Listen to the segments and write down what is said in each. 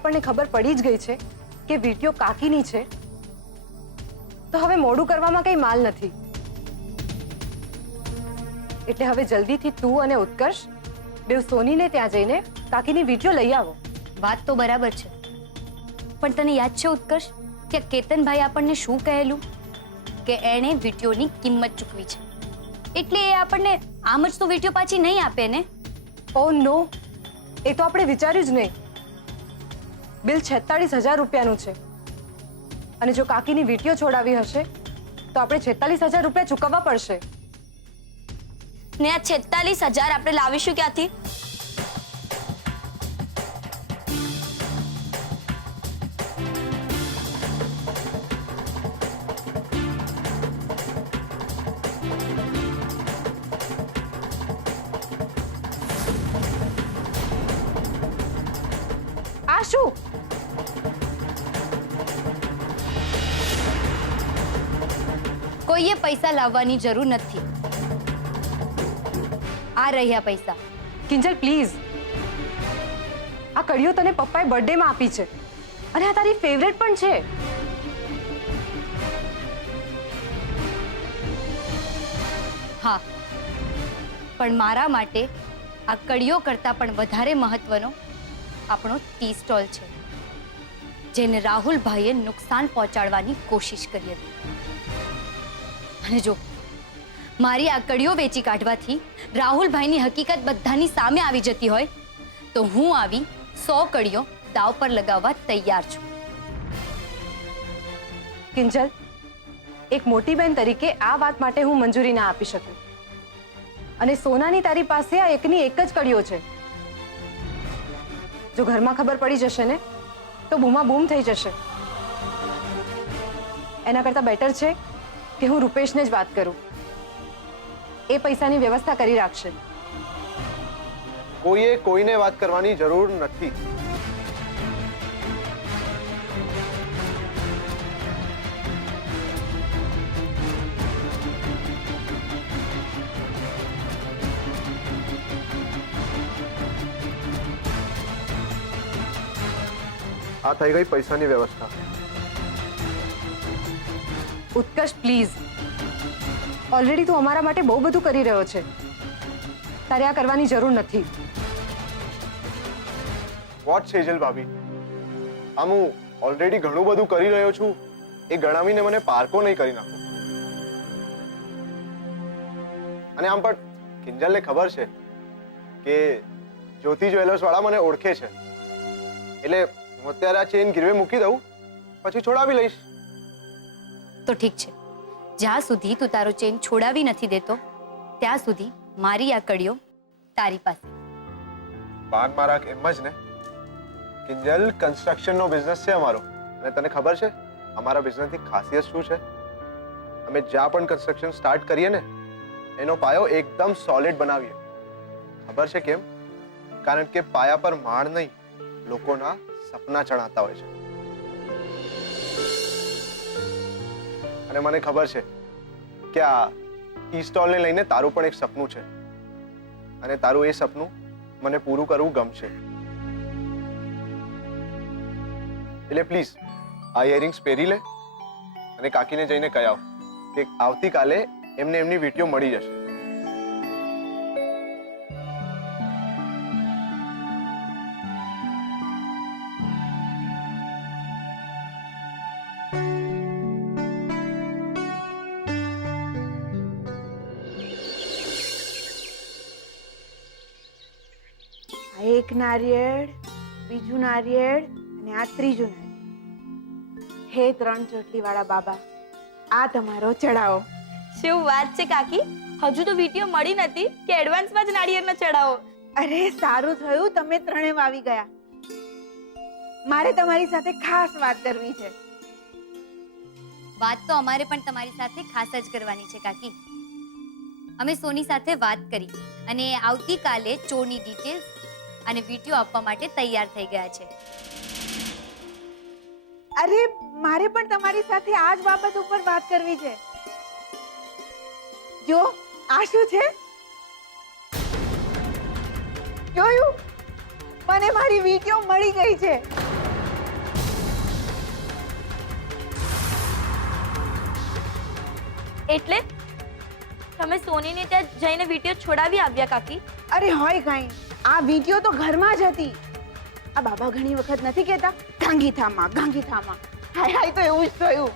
આપણને ખબર પડી જ ગઈ છે કે વિડીયો કાકીની છે, તો હવે મોડું કરવામાં કંઈ માલ નથી. એટલે હવે જલ્દીથી તું અને ઉત્કર્ષ બેવ સોનીને ત્યાં જઈને કાકીની વિડીયો લઈ આવો. વાત તો બરાબર છે, પણ તને યાદ છે ઉત્કર્ષ કે કેતનભાઈ આપણને શું કહેલું કે એણે વિડીયોની કિંમત ચૂકવી છે, એટલે એ આપણને આમ જ તો વિડીયો પાછી નહીં આપે ને. ઓ નો, એ તો આપણે વિચાર્યું જ નહીં. બિલ 46,000 રૂપિયાનું છે અને જો કાકીની વિડીયો છોડાવી હશે તો આપણે 46,000 રૂપિયા ચૂકવવા પડશે. ને આ 46,000 આપણે લાવીશું ક્યાંથી? આ શું? કોઈએ પૈસા લાવવાની જરૂર નથી. આ રહ્યા પૈસા. કિંજલ પ્લીઝ, આ કડીઓ તને પપ્પાએ બર્થડેમાં આપી છે અને આ તારી ફેવરેટ પણ છે. હા, પણ મારા માટે આ કડીઓ કરતાં પણ વધારે મહત્વનો આપણો ટી સ્ટોલ છે, જેને રાહુલભાઈએ નુકસાન પહોંચાડવાની કોશિશ કરી હતી. અને જો મારી આ કડીઓ વેચી કાઢવાથી રાહુલભાઈની હકીકત બધાની સામે આવી જતી હોય તો હું આવી 100 કડીઓ દાવ પર લગાવવા તૈયાર છું. કિંજલ, એક મોટી બહેન તરીકે આ વાત માટે હું મંજૂરી ના આપી શકું. અને સોનાની તારી પાસે આ એકની એક જ કડીઓ છે. જો ઘરમાં ખબર પડી જશે ને તો બૂમા બૂમ થઈ જશે. એના કરતાં બેટર છે કે હું રૂપેશને જ વાત કરું. એ પૈસાની વ્યવસ્થા કરી રાખશે. કોઈએ કોઈને વાત કરવાની જરૂર નથી. આ થઈ ગઈ પૈસાની વ્યવસ્થા. ઉત્કર્ષ પ્લીઝ, ઓલરેડી તું અમારા માટે બહુ બધું કરી રહ્યો છે. તારે આ કરવાની જરૂર નથી. વોટ સેજલ ભાભી, આમ હું ઓલરેડી ઘણું બધું કરી રહ્યો છું, એ ગણાવીને મને પારકો નહીં કરી નાખો. અને આમ પણ કિંજલને ખબર છે કે જ્યોતિ જ્વેલર્સ વાળા મને ઓળખે છે, એટલે હું અત્યારે આ ચેન ગીરવે મૂકી દઉં, પછી છોડાવી લઈશ. તો ઠીક છે, જ્યાં સુધી તું તારો ચેન છોડાવી નથી દેતો ત્યાં સુધી મારી આ કડીઓ તારી પાસે. પાન મારા એમ જ ને કિંજલ, કન્સ્ટ્રક્શનનો બિઝનેસ છે અમારો, અને તને ખબર છે અમારા બિઝનેસની ખાસિયત શું છે? અમે જ્યાં પણ કન્સ્ટ્રક્શન સ્ટાર્ટ કરીએ ને એનો પાયો એકદમ સોલિડ બનાવીએ. ખબર છે કેમ? કારણ કે પાયા પર માળ નહીં, લોકોના સપના ચણાતા હોય છે. અને મને ખબર છે કે આ ટી સ્ટોલને લઈને તારું પણ એક સપનું છે, અને તારું એ સપનું મને પૂરું કરવું ગમશે. એટલે પ્લીઝ આ ઇયરિંગ્સ પહેરી લે અને કાકીને જઈને કહી આવ કે આવતીકાલે એમને એમની વિડીયો મળી જશે. એક નારિયેળ, બીજું નારિયેળ અને આ ત્રીજું નારિયેળ. હે 3 ચોટલી વાળા બાબા, આ તમારો ચડાવો. શું વાત છે કાકી, હજુ તો વિડીયો મળી નથી કે એડવાન્સમાં જ નાળિયેરનો ચડાવો? અરે સારું થયું તમે ત્રણેય આવી ગયા. મારે તમારી સાથે ખાસ વાત કરવી છે. વાત તો અમારે પણ તમારી સાથે ખાસ જ કરવાની છે કાકી. અમે સોની સાથે વાત કરી અને આવતીકાલે ચોરની ડિટેલ્સ અને વિડીયો આપવા માટે તૈયાર થઈ ગયા છે. અરે મારે પણ તમારી સાથે આ જ બાબત ઉપર વાત કરવી છે. જો આ શું છે? જોયું? મને મારી વિડીયો મળી ગઈ છે. એટલે તમે સોનીને ત્યાં જઈને વિડીયો છોડાવી આવ્યા કાકી? અરે હોય કાંઈ, આ વિડીયો તો ઘરમાં જ હતી. આ બાબા ઘણી વખત નથી કહેતા ગાંગીથામાં ગાંગીથામાં. હાય હાય તો એવું જ થયું.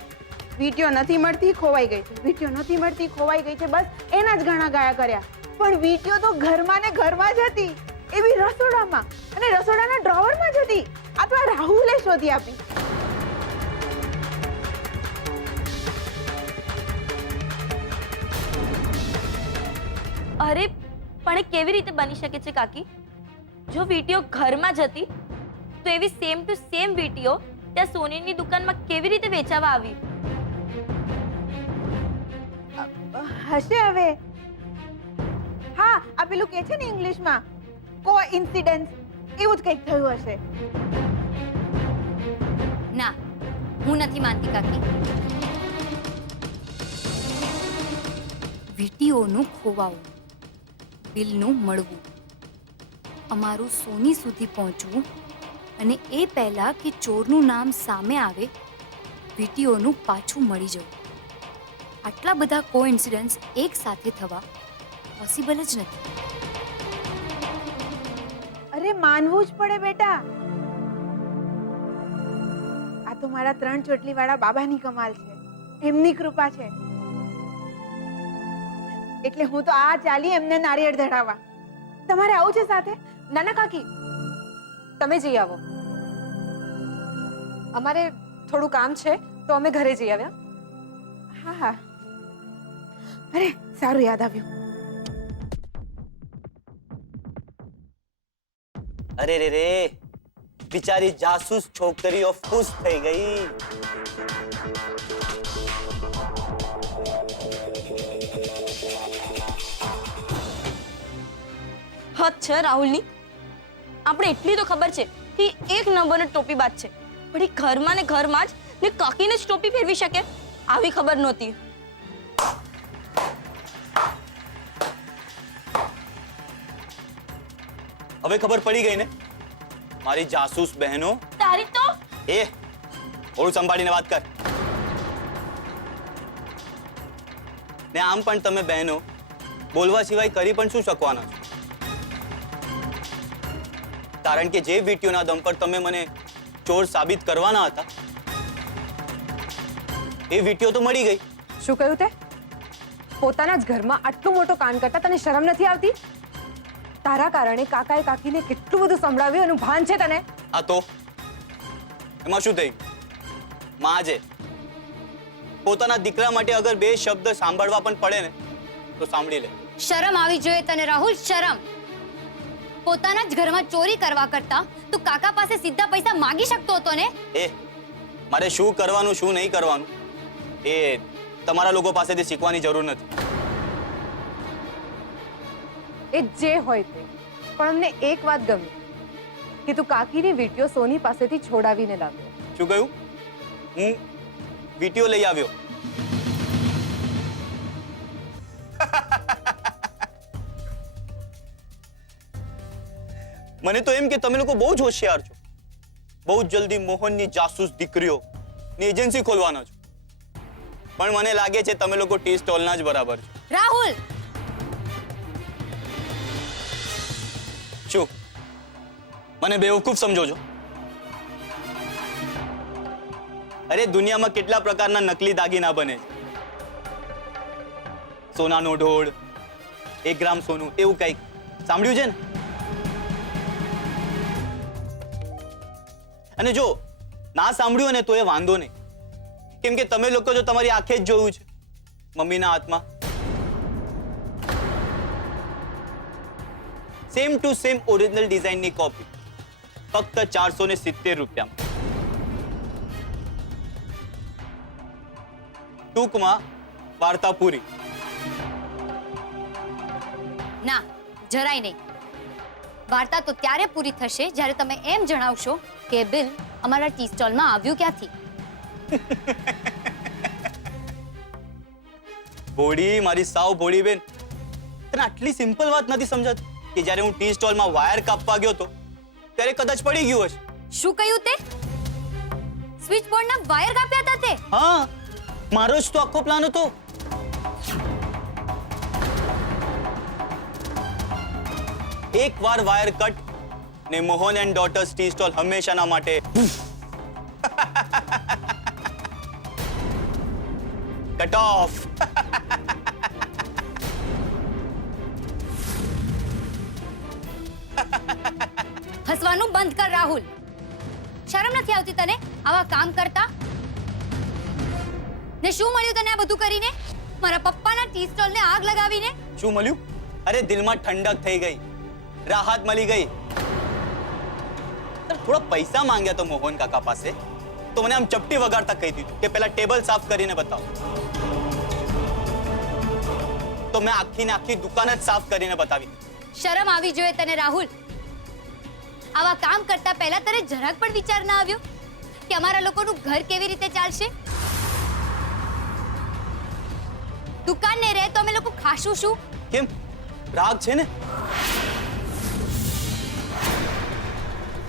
વિડીયો નથી મળતી, ખોવાઈ ગઈ છે. વિડીયો નથી મળતી, ખોવાઈ ગઈ છે. બસ એના જ ગાણા ગાયા કર્યા. પણ વિડીયો તો ઘરમાં ને ઘરમાં જ હતી, એવી રસોડામાં, અને રસોડાના ડ્રોવરમાં જ હતી. આ તો આ રાહુલે શોધી આપી. અરે પણ એ કેવી રીતે બની શકે છે કાકી? જો વિડીયો ઘરમાં જ હતી તો એવી સેમ ટુ સેમ વિડીયો ત્યાં સોનીની દુકાનમાં કેવી રીતે વેચાવા આવી? હશે હવે. હા, આ પેલું કે છે ને ઇંગ્લિશમાં કોઇન્સિડન્સ, એવું જ કંઈક થયું હશે. ના, હું નથી માનતી કાકી. વિડીયોનું ખોવાવું, બિલનું મળવું, અમારું સોની સુધી પહોંચવું, અને એ પહેલા કે ચોરનું નામ સામે આવે વિડીયોનું પાછું મળી જવું. આટલા બધા કોઇન્સિડન્સ એક સાથે થવા પોસિબલ જ નથી. અરે માનવું જ પડે બેટા. આ તો મારા 3 ચોટલી વાળા બાબાની કમાલ છે, એમની કૃપા છે. એટલે હું તો આ ચાલી એમને નારિયેળ ધરાવવા. તમારે આવું છે સાથે? નાના કાકી, તમે જઈ આવો. અમારે થોડું કામ છે તો અમે ઘરે જઈ આવ્યા. હા હા. અરે સારું યાદ આવ્યું. અરે રે રે, બિચારી જાસૂસ છોકરીઓ ખુશ થઈ ગઈ. હદ છે રાહુલની. આપણે એટલી તો ખબર છે કે એક નંબરનો ટોપીબાજ છે, પણ એ ઘરમાં ને ઘરમાં જ ને કાકીને જ ટોપી ફેરવી શકે, આવી ખબર નહોતી. હવે ખબર પડી ગઈ ને મારી જાસૂસ બહેનો. તારી તો એ ઓળું સંભાળીને વાત કર. ને આમ પણ તમે બહેનો બોલવા સિવાય કરી પણ શું શકવાના છો? કારણ કે જે વિડીયોના દમ પર તમે મને ચોર સાબિત કરવાના હતા એ વિડીયો તો મળી ગઈ. શું કહ્યું તે? પોતાના જ ઘરમાં આટલું મોટું કાંડ કરતા તને શરમ નથી આવતી? તારા કારણે કાકાએ કાકીને કેટલું બધું સંભળાવ્યું એનું ભાન છે તને? હા તો એમાં શું થયું? માં છે, પોતાના દીકરા માટે અગર બે શબ્દ સાંભળવા પણ પડે ને તો સાંભળી લે. શરમ આવી જોઈએ તને રાહુલ, શરમ. પોતાના જ ઘરમાં ચોરી કરવા કરતા તું કાકા પાસે સીધા પૈસા માંગી શકતો હતો ને? એ મારે શું કરવાનું શું નહીં કરવાનું એ તમારા લોકો પાસેથી શીખવાની જરૂર નથી. એ જે હોય તે, પણ અમને એક વાત ગમી કે તું કાકીની વિડીયો સોની પાસેથી છોડાવીને લાવ્યો. શું કહ્યું? હું વિડીયો લઈ આવ્યો? મને તો એમ કે તમે લોકો બહુ જ હોશિયાર છો, બહુ જ જલ્દી મોહનની જાસૂસ દીકરીઓ ની એજન્સી ખોલવાના છો. પણ મને લાગે છે તમે લોકો ટી સ્ટોલના જ બરાબર છો. રાહુલ, શું મને બેવકૂફ સમજો છો? અરે દુનિયામાં કેટલા પ્રકારના નકલી દાગીના બને છે. સોનાનો ઢોળ, 1 ગ્રામ સોનું, એવું કંઈક સાંભળ્યું છે ને? અને જો ના સાંભળ્યું ને તો એ વાંધો નહીં, કેમ કે તમે લોકો જો તમારી આંખે જ જોયું છે મમ્મીના હાથમાં સેમ ટુ સેમ ઓરિજિનલ ડિઝાઇનની કોપી ફક્ત 470 રૂપિયામાં. ટૂંકમાં વાર્તા પૂરી. ના, જરાય નહીં. વાર્તા તો ત્યારે પૂરી થશે જ્યારે તમે એમ જણાવશો કે બિલ અમારા ટી સ્ટોલમાં આવ્યું ક્યાંથી. ભોળી, મારી સાવ ભોળી બેન, તને આટલી સિમ્પલ વાત નથી સમજાતી કે જ્યારે હું ટી સ્ટોલમાં વાયર કાપવા ગયો તો ત્યારે કદાચ પડી ગયું હશે. શું કહ્યું તે? સ્વિચ બોર્ડના વાયર કાપ્યા હતા તે? હા, મારો જ તો આખો પ્લાન હતો. એકવાર વાયર કટ ને Mohan and daughters tea stall હંમેશાના માટે કટ ઓફ. હસવાનું બંધ કર રાહુલ. શરમ નથી આવતી તને આવા કામ કરતા? ને શું મળ્યું તને આ બધું કરીને? મારા પપ્પાના ટી સ્ટોલને આગ લગાવીને? શું મળ્યું? અરે દિલમાં ઠંડક થઈ ગઈ, રાહત મળી ગઈ. થોડા પૈસા માંગ્યા તો મોહન કાકા પાસે, તો મને આમ ચપટી વગાડતા કહી દીધું કે પેલા ટેબલ સાફ કરીને બતાવો. તો મેં આખી ને આખી દુકાન જ સાફ કરીને બતાવી. શરમ આવી જોઈએ તને રાહુલ. આવા કામ કરતા પહેલા તને જરાક પણ વિચાર ના આવ્યો કે અમારા લોકોનું ઘર કેવી રીતે ચાલશે? દુકાન ને રહે તો અમે લોકો ખાશું શું? કેમ? રાગ છે ને?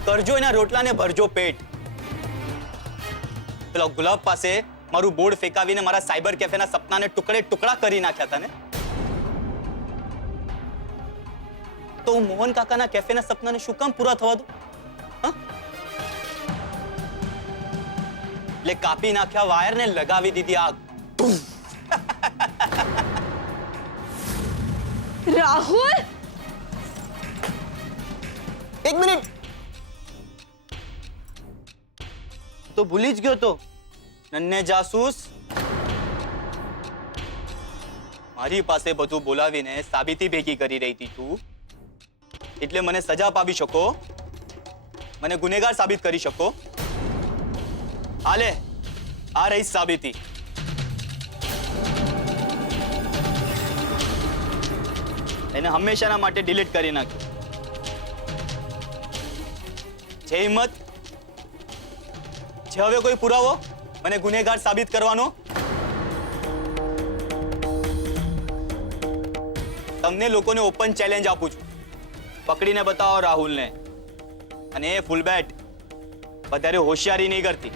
કરજો એના રોટલાને ભરજો પેટ. પેલા ગુલાબ પાસે મારું બોર્ડ ફેંકાવીને મારા સાયબર કેફેના સપનાને ટુકડે ટુકડા કરી નાખ્યા હતા ને, તો હું મોહન કાકાના કેફેના સપનાને શું કામ પૂરા થવા દઉં? એટલે કાપી નાખ્યા વાયરને લગાવી દીધી આગ. રાહુલ, એક મિનિટ, તો ભૂલી જ ગયો તો નન્ને જાસૂસ. મારી પાસે બધું બોલાવીને સાબિતી ભેગી કરી રહી હતી તું, એટલે મને સજા પાવી શકો, મને ગુનેગાર સાબિત કરી શકો. હાલે, આ રહી સાબિતી. એને હંમેશાના માટે ડિલીટ કરી નાખ્યું. છે હિંમત? છે હવે કોઈ પુરાવો મને ગુનેગાર સાબિત કરવાનો? તમને લોકોને ઓપન ચેલેન્જ આપું છું, પકડીને બતાવો રાહુલને. અને એ ફૂલ બેટ, વધારે હોશિયારી નહીં કરતી,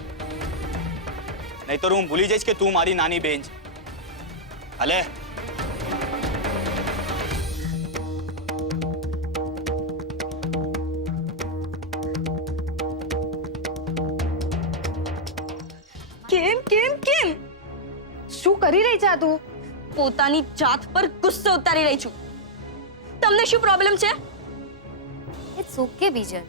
નહીં તો હું ભૂલી જઈશ કે તું મારી નાની બહેન છે. હાલે. કેમ કેમ કેમ શું કરી રહી છે આ તું? પોતાની જાત પર ગુસ્સો ઉતારી રહી છું. તમને શું પ્રોબ્લેમ છે? It's okay Bijal.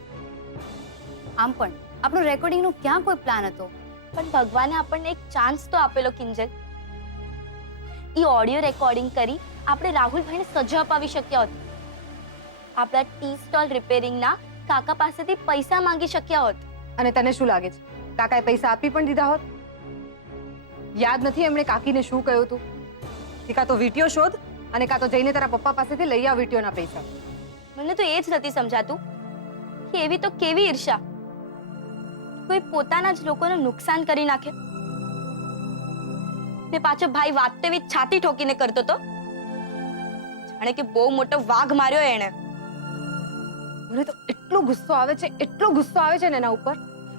આમ પણ આપણું રેકોર્ડિંગનું ક્યાં કોઈ પ્લાન હતો? પણ ભગવાને આપણને એક ચાન્સ તો આપેલો કિંજલ. ઈ ઓડિયો રેકોર્ડિંગ કરી આપણે રાહુલભાઈને સજા અપાવી શક્યા હોત. આપણા ટી સ્ટોલ રિપેરિંગના કાકા પાસેથી પૈસા માંગી શક્યા હોત. અને તને શું લાગે છે કાકાએ પૈસા આપી પણ દીધા હોત? યાદ નથી એમણે કાકીને શું કહ્યું હતું કે કાં તો વીટીઓ શોધ અને કાં તો જઈને તારા પપ્પા પાસેથી લઈ આવ વીટીઓના પૈસા. મને તો એ જ નથી સમજાતું કે એવી તો કેવી ઈર્ષા, કોઈ પોતાના જ લોકોને નુકસાન કરી નાખે. ને પાછો ભાઈ વાત તેવી છાતી ઠોકીને કરતો તો જાણે કે બહુ મોટો વાઘ માર્યો એણે. મને તો એટલો ગુસ્સો આવે છે, એટલો ગુસ્સો આવે છે ને એના ઉપર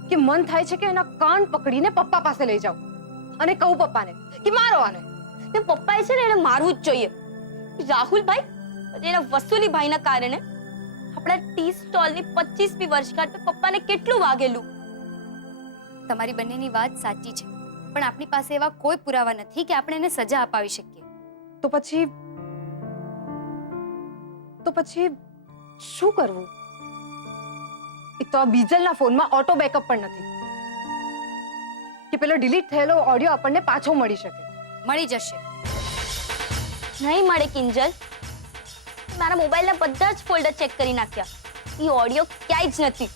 કે મન થાય છે કે એના કાન પકડીને પપ્પા પાસે લઈ જાઉં અને કહું પપ્પાને કે મારો આને. ને પપ્પાએ છે ને એને મારવું જ જોઈએ. રાહુલભાઈ પછી એના વસૂલીભાઈના કારણે આપણા ટી સ્ટોલની 25મી વર્ષગાંઠ પર પપ્પાને કેટલું વાગેલું. તમારી બંનેની વાત સાચી છે, પણ આપણી પાસે એવા કોઈ પુરાવા નથી કે આપણે એને સજા અપાવી શકીએ. તો પછી શું કરવું? એક તો આ બીજલના ફોનમાં ઓટો બેકઅપ પણ નથી કે પેલો ડિલીટ થયેલો ઓડિયો આપણને પાછો મળી શકે. મળી જશે. નહીં મળે કિંજલ. મારા મોબાઈલના બધા જ ફોલ્ડર ચેક કરી નાખ્યા, ઈ ઓડિયો ક્યાંય જ નથી.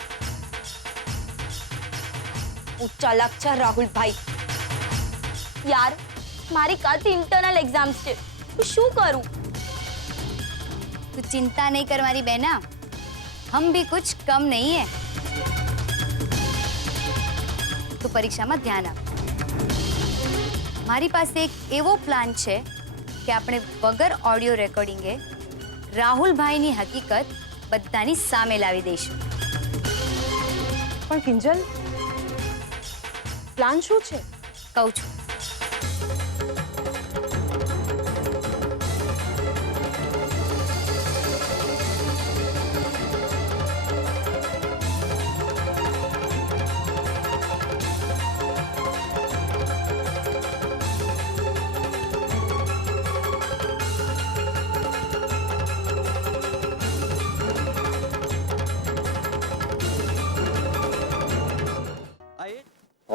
હું ચાલાક છે રાહુલભાઈ. યાર, મારી કાલથી ઇન્ટરનલ એક્ઝામ્સ છે, હું શું કરું? તું चिंता नहीं कर मारी बहना, हम भी कुछ कम नहीं है. तो परीक्षा में ध्यान आप. मारी पास एक एवो प्लान છે કે આપણે વગર ઓડિયો રેકોર્ડિંગે રાહુલભાઈની હકીકત બધાની સામે લાવી દઈશું. પણ કિંજલ, પ્લાન શું છે? કહું છું.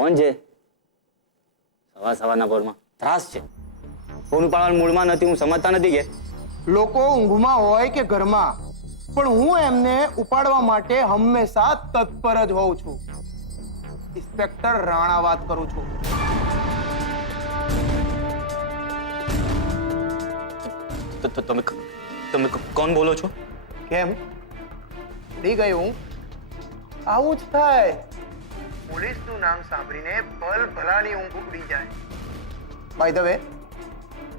કોણ છે? સવારના પોરમાં ત્રાસ છે. ફોન ઉપાડવાના મૂડમાં નથી. હું સમજતા નથી કે લોકો ઊંઘમાં હોય કે ઘરમાં, પણ હું એમને ઉપાડવા માટે હંમેશા તત્પર જ હોઉં છું. ઇન્સ્પેક્ટર રાણા વાત કરું છું. તમે કોણ બોલો છો? કેમ ઉડી ગઈ હું? આવું જ થાય. પોલીસનું નામ સાંભળીને ભલ ભલાની ઊંઘ ઉડી જાય. બાય ધ વે,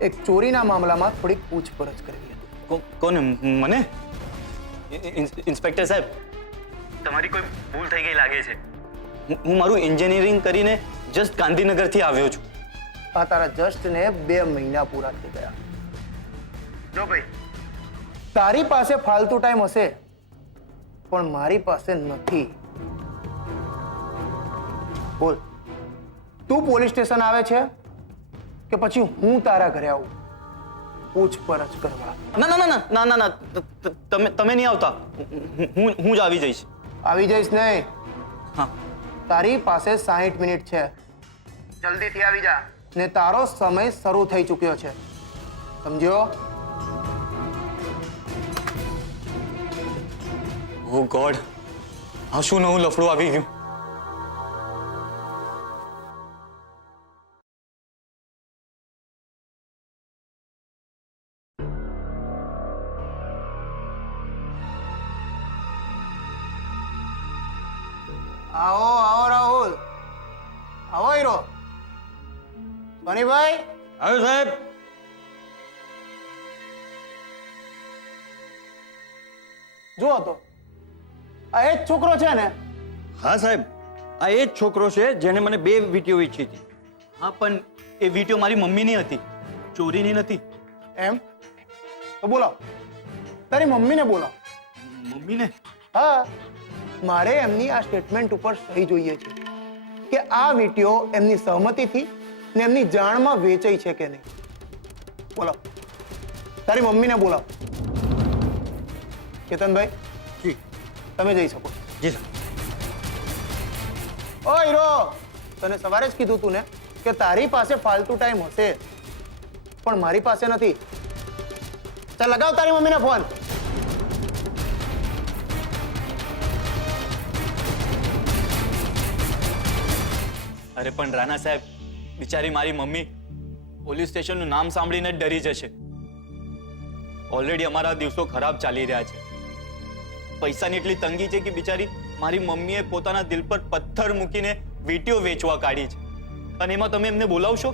એક ચોરીના મામલામાં થોડીક પૂછપરછ કરવી હતી. કોને? મને? ઇન્સ્પેક્ટર સાહેબ, તમારી કોઈ ભૂલ થઈ ગઈ લાગે છે. હું મારું એન્જિનિયરિંગ કરીને જસ્ટ ગાંધીનગરથી આવ્યો છું. આ તારા જસ્ટને 2 મહિના પૂરા થઈ ગયા. જો ભાઈ, તારી પાસે ફાલતુ ટાઈમ હશે, પણ મારી પાસે નથી. બોલ, તું પોલીસ સ્ટેશન આવે છે કે પછી હું તારા ઘરે આવું પૂછપરછ કરવા? ના, તમે નહીં આવતા. હું જ આવી જઈશ. આવી જઈશ નહીં. હા. તારી પાસે 60 મિનિટ છે. જલ્દીથી આવી જા, ને તારો સમય શરૂ થઈ ચૂક્યો છે. સમજ્યો? ઓ ગોડ, આ શું નવું લફડું આવી ગયું? આવો આવો રાહુલ, આવો હીરો. સોનીભાઈ, આવ્યો સાહેબ. જુઓ તો, આ એ જ છોકરો છે ને? હા સાહેબ, આ એ જ છોકરો છે જેને મને 2 વીંટીઓ વીંચી હતી. હા, પણ એ વીડિયો મારી મમ્મીની હતી, ચોરીની નથી. એમ તો બોલાવ, તારી મમ્મીને બોલાવ. મમ્મીને? હા, મારે એમની આ સ્ટેટમેન્ટ ઉપર સહી જોઈએ છે કે આ વીંટીઓ એમની સહમતિથી ને એમની જાણમાં વેચાઈ છે કે નહીં. બોલાવ, તારી મમ્મીને બોલાવ. કેતનભાઈ, જી તમે જઈ શકો. જી સાહેબ. ઓ હીરો, તને સવારે જ કીધું તું ને કે તારી પાસે ફાલતુ ટાઈમ હશે, પણ મારી પાસે નથી. ચાલ લગાવ તારી મમ્મીને ફોન. અરે પણ રાણા સાહેબ, બિચારી મારી મમ્મી પોલીસ સ્ટેશનનું નામ સાંભળીને જ ડરી જશે. ઓલરેડી અમારા દિવસો ખરાબ ચાલી રહ્યા છે. પૈસાની એટલી તંગી છે કે બિચારી મારી મમ્મીએ પોતાના દિલ પર પથ્થર મૂકીને વીંટીઓ વેચવા કાઢી છે. અને એમાં તમે એમને બોલાવશો?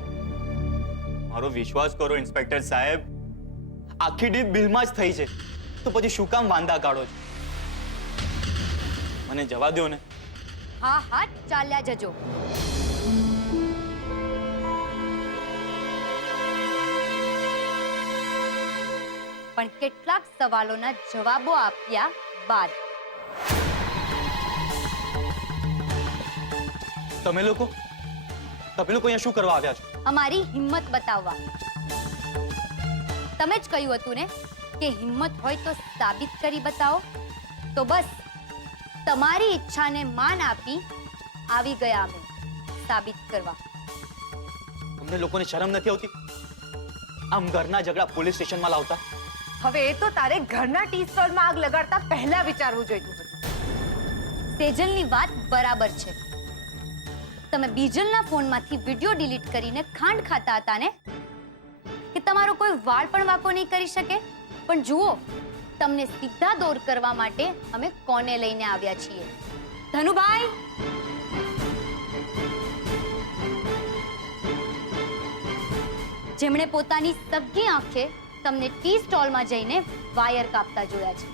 મારો વિશ્વાસ કરો ઇન્સ્પેક્ટર સાહેબ, આખી ડીપ બિલમાં જ થઈ છે, તો પછી શું કામ વાંધા કાઢો છો? મને જવા દો ને. હા, ચાલ્યા જજો. પણ કેટલાક સવાલોના જવાબો આપ્યા બાદ તમે લોકો અહીંયા શું કરવા આવ્યા છો? અમારી હિંમત બતાવવા. તમે જ કહ્યું હતું ને કે હિંમત હોય તો સાબિત કરી બતાવો. તો બસ તમારી ઈચ્છાને માન આપી આવી ગયા અમે સાબિત કરવા. અમને લોકોને શરમ નથી આવતી આમ ઘરના ઝઘડા પોલીસ સ્ટેશનમાં લાવતા? હવે એ તો તારે ઘરના ટી સ્ટોલમાં આગ લગાડતા પહેલા વિચારવું જોઈતું હતું. સેજલની વાત બરાબર છે. તમે બીજલના ફોનમાંથી વિડિયો ડિલીટ કરીને ખાંડ ખાતા હતા ને કે તમારો કોઈ વાળ પણ વાકો નહીં કરી શકે. પણ જુઓ, તમને સીધા દોર કરવા માટે અમે કોને લઈને આવ્યા છીએ. ધનુભાઈ, જેમણે પોતાની સગી આંખે તમને ટી સ્ટોલમાં જઈને વાયર કાપતા જોયા છે.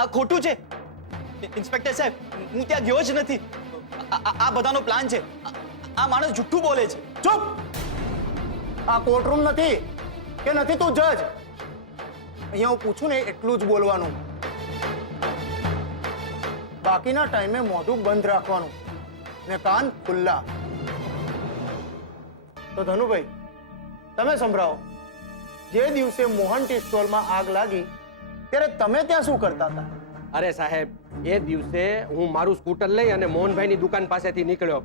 આ ખોટું છે ઇન્સ્પેક્ટર સાહેબ. હું ત્યાં ગયો જ નથી. આ બધાનો પ્લાન છે. આ માણસ જુઠ્ઠું બોલે છે. ચૂપ! આ કોર્ટરૂમ નથી કે નથી તું જજ. અહીંયા હું પૂછું ને એટલું જ બોલવાનું. બાકીના ટાઈમે મોઢું બંધ રાખવાનું ને કાન ખુલ્લા. તો ધનુભાઈ, તમે સંભળાવો, જે દિવસે મોહન ટી સ્ટોલમાં આગ લાગી ત્યારે તમે ત્યાં શું કરતા હતા? અરે સાહેબ, એ દિવસે હું મારું સ્કૂટર લઈ અને મોહનભાઈની દુકાન પાસેથી નીકળ્યો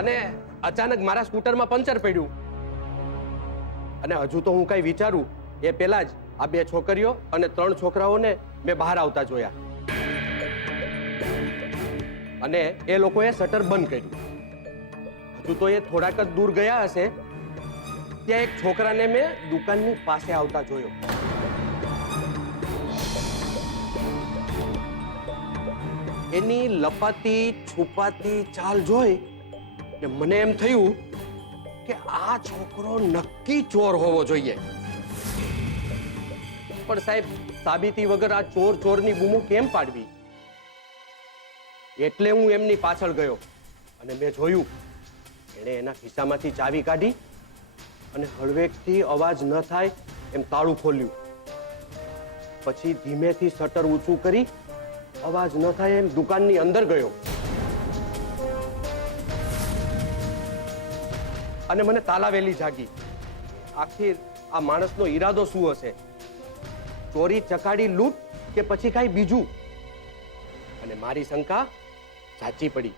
અને અચાનક મારા સ્કૂટરમાં પંચર પડ્યું અને હજુ તો હું કઈ વિચારું એ પહેલા જ આ 2 છોકરીઓ અને 3 છોકરાઓને મેં બહાર આવતા જોયા અને એ લોકોએ શટર બંધ કર્યું. હજુ તો એ થોડાક જ દૂર ગયા હશે ત્યાં એક છોકરાને મેં દુકાનની પાસે આવતા જોયો. એની લપાતી છુપાતી ચાલ જોઈ કે મને એમ થયું કે આ છોકરો નક્કી ચોર હોવો જોઈએ. પણ સાહેબ, સાબિતી વગર આ ચોરની બૂમો કેમ પાડવી? એટલે હું એમની પાછળ ગયો અને મેં જોયું એણે એના ખિસ્સામાંથી ચાવી કાઢી અને હળવેકથી અવાજ ન થાય એમ તાળું ખોલ્યું. પછી ધીમેથી શટર ઊંચું કરી અવાજ ન થાય એમ દુકાનની અંદર ગયો અને મને તાલાવેલી જાગી. આખિર આ માણસનો ઈરાદો શું હશે? ચોરી ચકાડી લૂંટ કે પછી કાંઈ બીજું? અને મારી શંકા સાચી પડી.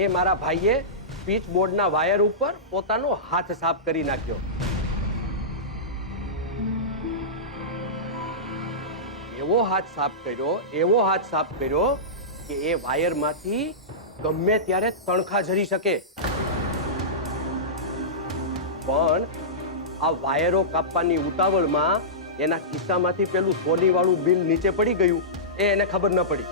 એ મારા ભાઈએ સ્વિચ બોર્ડના વાયર ઉપર પોતાનો હાથ સાફ કરી નાખ્યો. એવો હાથ સાફ કર્યો કે એ વાયરમાંથી ગમે ત્યારે તણખા ઝરી શકે. પણ આ વાયરો કાપવાની ઉતાવળમાં એના ખિસ્સામાંથી પેલું સોનીવાળું બિલ નીચે પડી ગયું એ એને ખબર ન પડી.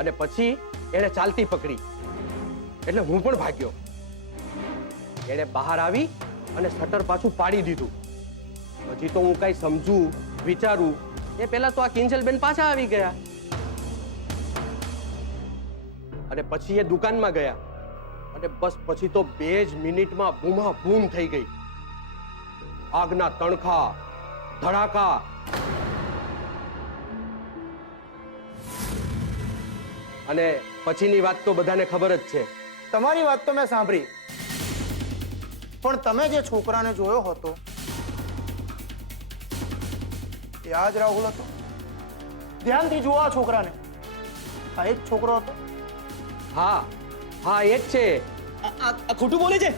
અને પછી એને ચાલતી પકડી એટલે હું પણ ભાગ્યો. એણે બહાર આવી અને શટર પાછું પાડી દીધું. હજી તો હું કઈ સમજું વિચારું એ પહેલા તો આ કિંજલબેન પાછા આવી ગયા અને પછી એ દુકાનમાં ગયા અને બસ પછી તો 2 જ મિનિટમાં બૂમા બૂમ થઈ ગઈ. આગના તણખા, ધડાકા. અને પછીની વાત તો બધાને ખબર જ છે. તમારી વાત તો મેં સાંભળી, પણ તમે જે છોકરાને જોયો હતો એ આ જ રાહુલ હતો? ધ્યાનથી જુઓ આ છોકરાને. આ એક છોકરો હતો. હા હા, એ જ છે. આ ખોટું બોલે છે.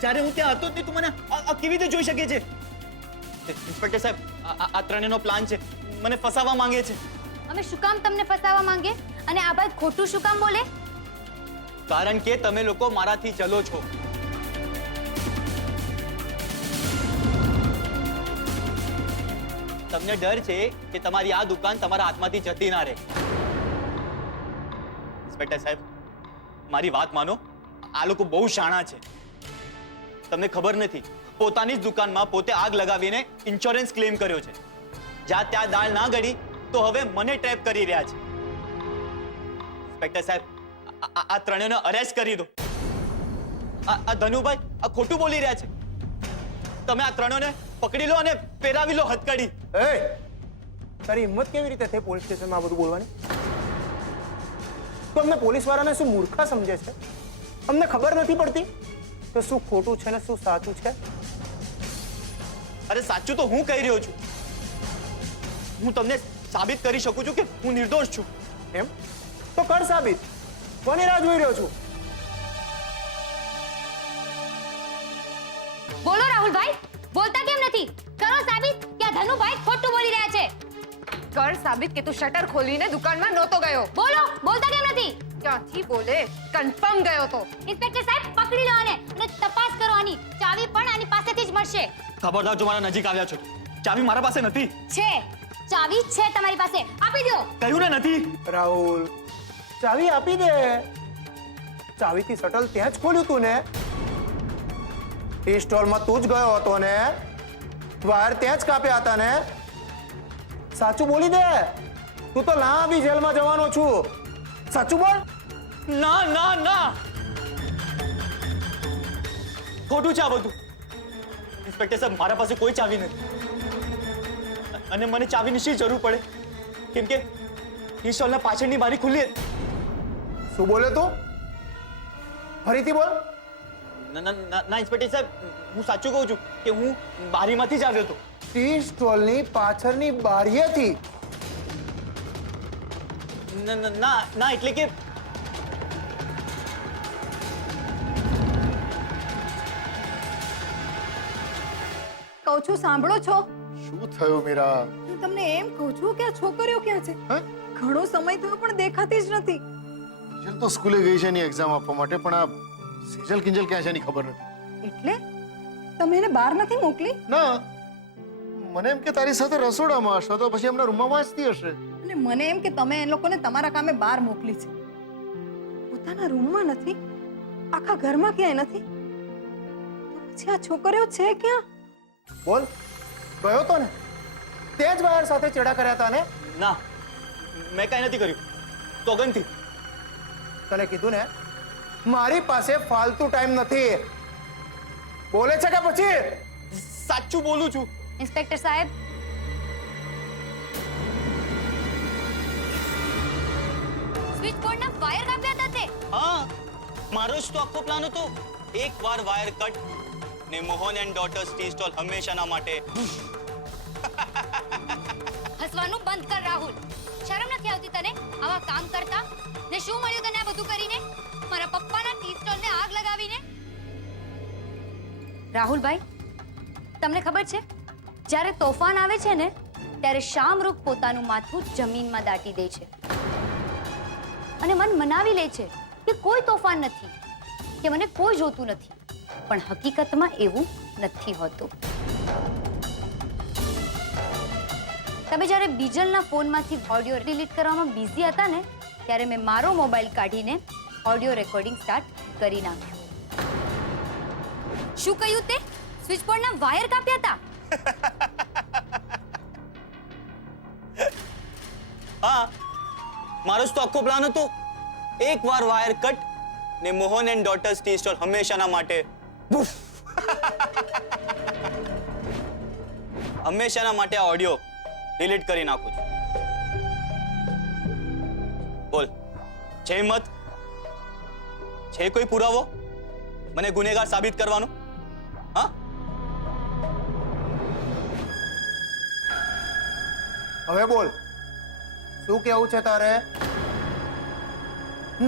જ્યારે હું ત્યાં હતો જ નહીં, તું મને આ કેવી રીતે જોઈ શકે છે? ઇન્સ્પેક્ટર સાહેબ, આ ત્રણેયનો પ્લાન છે. મને ફસાવવા માંગે છે. અમે શું કામ તમને ફસાવવા માંગે? અને આ ભાઈ ખોટું શું કામ બોલે? કારણ કે તમે લોકો મારાથી ચલો છો. તમને ડર છે કે તમારી આ દુકાન તમારા હાથમાંથી જતી ના રહે. ઇન્સ્પેક્ટર સાહેબ, મારી વાત માનો. આ લોકો બહુ શાણા છે. તમને ખબર નથી, પોતાની જ દુકાનમાં પોતે આગ લગાવીને ઇન્સ્યોરન્સ ક્લેમ કર્યો છે. જ્યાં ત્યાં દાળ ના ગળી તો હવે મને ટ્રેપ કરી રહ્યા છે. ઇન્સ્પેક્ટર સાહેબ, આ ત્રણેયને અરેસ્ટ કરી દો. આ ધનુભાઈ આ ખોટું બોલી રહ્યા છે. તમે આ ત્રણેયને પકડી લો અને પહેરાવી લો હથકડી. એ તારી હિંમત કેવી રીતે થઈ પોલીસ સ્ટેશનમાં આ બધું બોલવાની? તો અમને પોલીસ વાળાને શું મૂર્ખા સમજે છે? અમને ખબર નથી પડતી કે શું ખોટું છે ને શું સાચું છે? અરે સાચું તો હું કહી રહ્યો છું. હું તમને સાબિત કરી શકું છું કે હું નિર્દોષ છું. એમ તો કર સાબિત. કોની રાહ જોઈ રહ્યો છું? બોલો રાહુલભાઈ, બોલતા કેમ નથી? કરો સાબિત કે આ ધનુભાઈ ખોટું બોલી રહ્યા છે. કર સાબિત કે તું શટર ખોલીને દુકાનમાં નહોતો ગયો. બોલો, બોલતા કેમ નથી? ક્યાંથી બોલે? કન્ફર્મ ગયો તો. ઇન્સ્પેક્ટર સાહેબ, પકડી લો આને અને તપાસ કરો આની. ચાવી પણ આની પાસેથી જ મળશે. ખબરદાર જો મારા નજીક આવ્યા છો. ચાવી મારા પાસે નથી. છે ચાવી છે તમારી પાસે. આપી દો. કહ્યું ને નથી. રાહુલ, ચાવી આપી દે. ચાવીથી શટલ ત્યાં જ ખોલ્યું તું ને? ટી સ્ટોલમાં તું જ ગયો હતો ને? વાયર ત્યાં જ કાપ્યા હતા ને? સાચું બોલી દે. તું તો લાંબી જેલમાં જવાનો છું. સાચું બોલ. ના ના ના, ખોટું છે આ બધું. ઇન્સ્પેક્ટર સાહેબ, મારા પાસે કોઈ ચાવી નથી અને મને ચાવીની શી જરૂર પડે? કેમ કે ટી સ્ટોલના પાછળની બારી ખુલ્લી હતી. શું બોલે તું? ફરીથી બોલ. ના ઇન્સ્પેક્ટર સાહેબ, હું સાચું કહું છું કે હું બારીમાંથી જ આવ્યો હતો. ટી સ્ટોલની પાછળની બારીએથી? ના એટલે કે કહું છું સાંભળો છો? શું થયું મીરા? હું તમને એમ કહું છું કે આ છોકરીઓ ક્યાં છે? હે? ઘણો સમય થયો પણ દેખાતી જ નથી. કિંજલ તો સ્કૂલે ગઈ છે એની એક્ઝામ આપવા માટે, પણ આ સેજલ કિંજલ ક્યાં છે એની ખબર નથી. એટલે તમે એને બહાર નથી મોકલી? ના, મને એમ કે તારી સાથે રસોડામાં હશે, તો પછી એમના રૂમમાં વાંચતી હશે. અને મને એમ કે તમે એ લોકોને તમારા કામે બહાર મોકલી છે. પોતાના રૂમમાં નથી, આખા ઘરમાં ક્યાંય નથી, તો પછી આ છોકરીઓ છે ક્યાં? બોલ, ગયો તો ને? તે જ વાયર સાથે ચેડા કર્યા હતા ને? ના, મેં કાંઈ નથી કર્યું, સોગંદથી. તને કીધું ને, મારી પાસે ફાલતુ ટાઈમ નથી. બોલે છે કે પછી? સાચું બોલું છું. ઇન્સ્પેક્ટર સાહેબ, સ્વિચ બોર્ડના વાયર કાપ્યા હતા તે. હા, મારો જ તો આખો પ્લાન હતો. એક વાર વાયર કટ ને Mohan and daughters tea stall હંમેશાના માટે. હસવાનું બંધ કર રાહુલ. શરમ નથી આવતી તને આવા કામ કરતા? ને શું મળ્યું તને આ બધું કરીને? મારા પપ્પાના ટી સ્ટોલને આગ લગાવીને? રાહુલભાઈ, તમને ખબર છે જ્યારે તોફાન આવે છે ને ત્યારે શામરૂખ પોતાનું માથું જમીનમાં દાટી દે છે અને મન મનાવી લે છે કે કોઈ તોફાન નથી, કે મને કોઈ જોતું નથી, પણ હકીકતમાં એવું નથી હોતું. તમે જ્યારે બીજલના ફોનમાંથી ઓડિયો ડિલીટ કરવામાં બિઝી હતા ને ત્યારે મેં મારો મોબાઈલ કાઢીને ઓડિયો રેકોર્ડિંગ સ્ટાર્ટ કરી નાખ્યું. શું કહ્યું તે? સ્વિચ બોર્ડના વાયર કાપ્યા હતા? હા, મારો જ તો આખો પ્લાન હતો. એક વાર વાયર કટ ને Mohan and daughters tea stall હંમેશાના માટે. હંમેશાના માટે આ ઓડિયો ડિલીટ કરી નાખું છું. બોલ, છે હિંમત? છે કોઈ પુરાવો મને ગુનેગાર સાબિત કરવાનો? હા, હવે બોલ, શું કેવું છે તારે?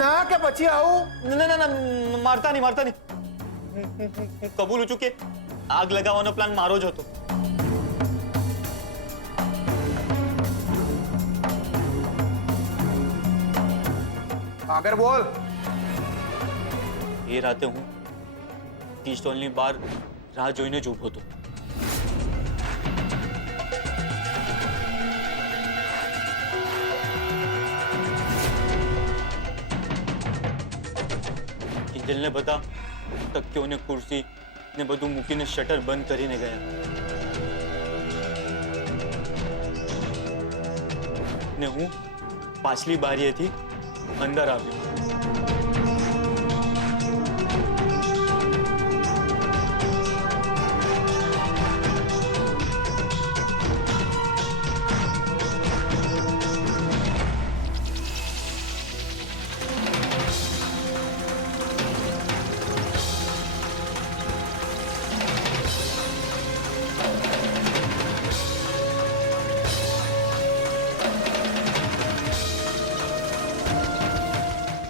ના કે પછી આવું? ના, મારતા નહીં. હું કબૂલું છું કે આગ લગાવવાનો પ્લાન મારો જ હતો. આગળ બોલ. એ રાતે હું ટી સ્ટોલની બહાર રાહ જોઈને જ ઊભો હતો. કિંજલને બધા તકીઓ ને ખુરશી ને બધું મૂકીને શટર બંધ કરીને ગયા ને હું પાછલી બારીએથી અંદર આવ્યો.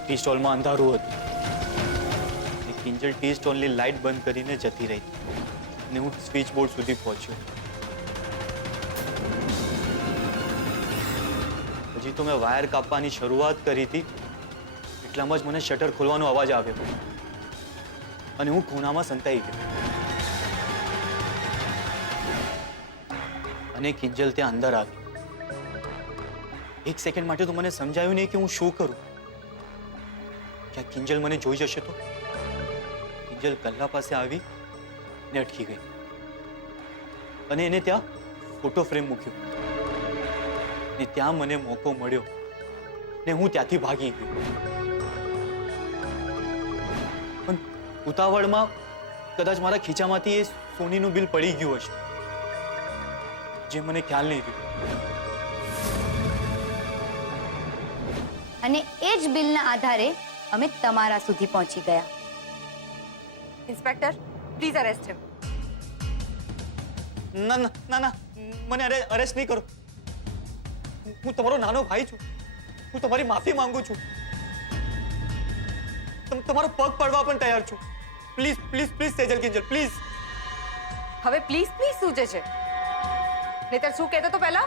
ટી સ્ટોલમાં અંધારું હતું. કિંજલ ટી સ્ટોલની લાઇટ બંધ કરીને જતી રહી ને હું સ્વિચ બોર્ડ સુધી પહોંચ્યો. પછી તો મેં વાયર કાપવાની શરૂઆત કરી હતી એટલામાં જ મને શટર ખોલવાનો અવાજ આવ્યો અને હું ખૂણામાં સંતાઈ ગયો. અને કિંજલ ત્યાં અંદર આવી. એક સેકન્ડ માટે તો મને સમજાયું નહીં કે હું શું કરું. क्या किंजल મને જોઈ જશે તો? કિંજલ કલ્લા પાસે આવી ને અટકી ગઈ અને એને ત્યાં ફોટો ફ્રેમ મૂક્યો ને ત્યાં મને મોકો મળ્યો ને હું ત્યાંથી ભાગી ગયો. પણ ઉતાવળમાં કદાચ મારા ખીચામાંથી એ સોનીનું બિલ પડી ગયું હશે જે મને ખ્યાલ નહીં રહ્યો. અને એ જ બિલના આધારે અમે તમારા સુધી પહોંચી ગયા. ઇન્સ્પેક્ટર પ્લીઝ અરેસ્ટ હિમ. ના ના ના ના મને અરેસ્ટ નહીં કરો. હું તમારો નાનો ભાઈ છું. હું તમારી માફી માંગુ છું. તમારો પગ પડવા પણ તૈયાર છું. Please please please Sejal Kinjal please. હવે પ્લીઝ પ્લીઝ સૂચે છે. નહીતર શું કહેતો તો પહેલા?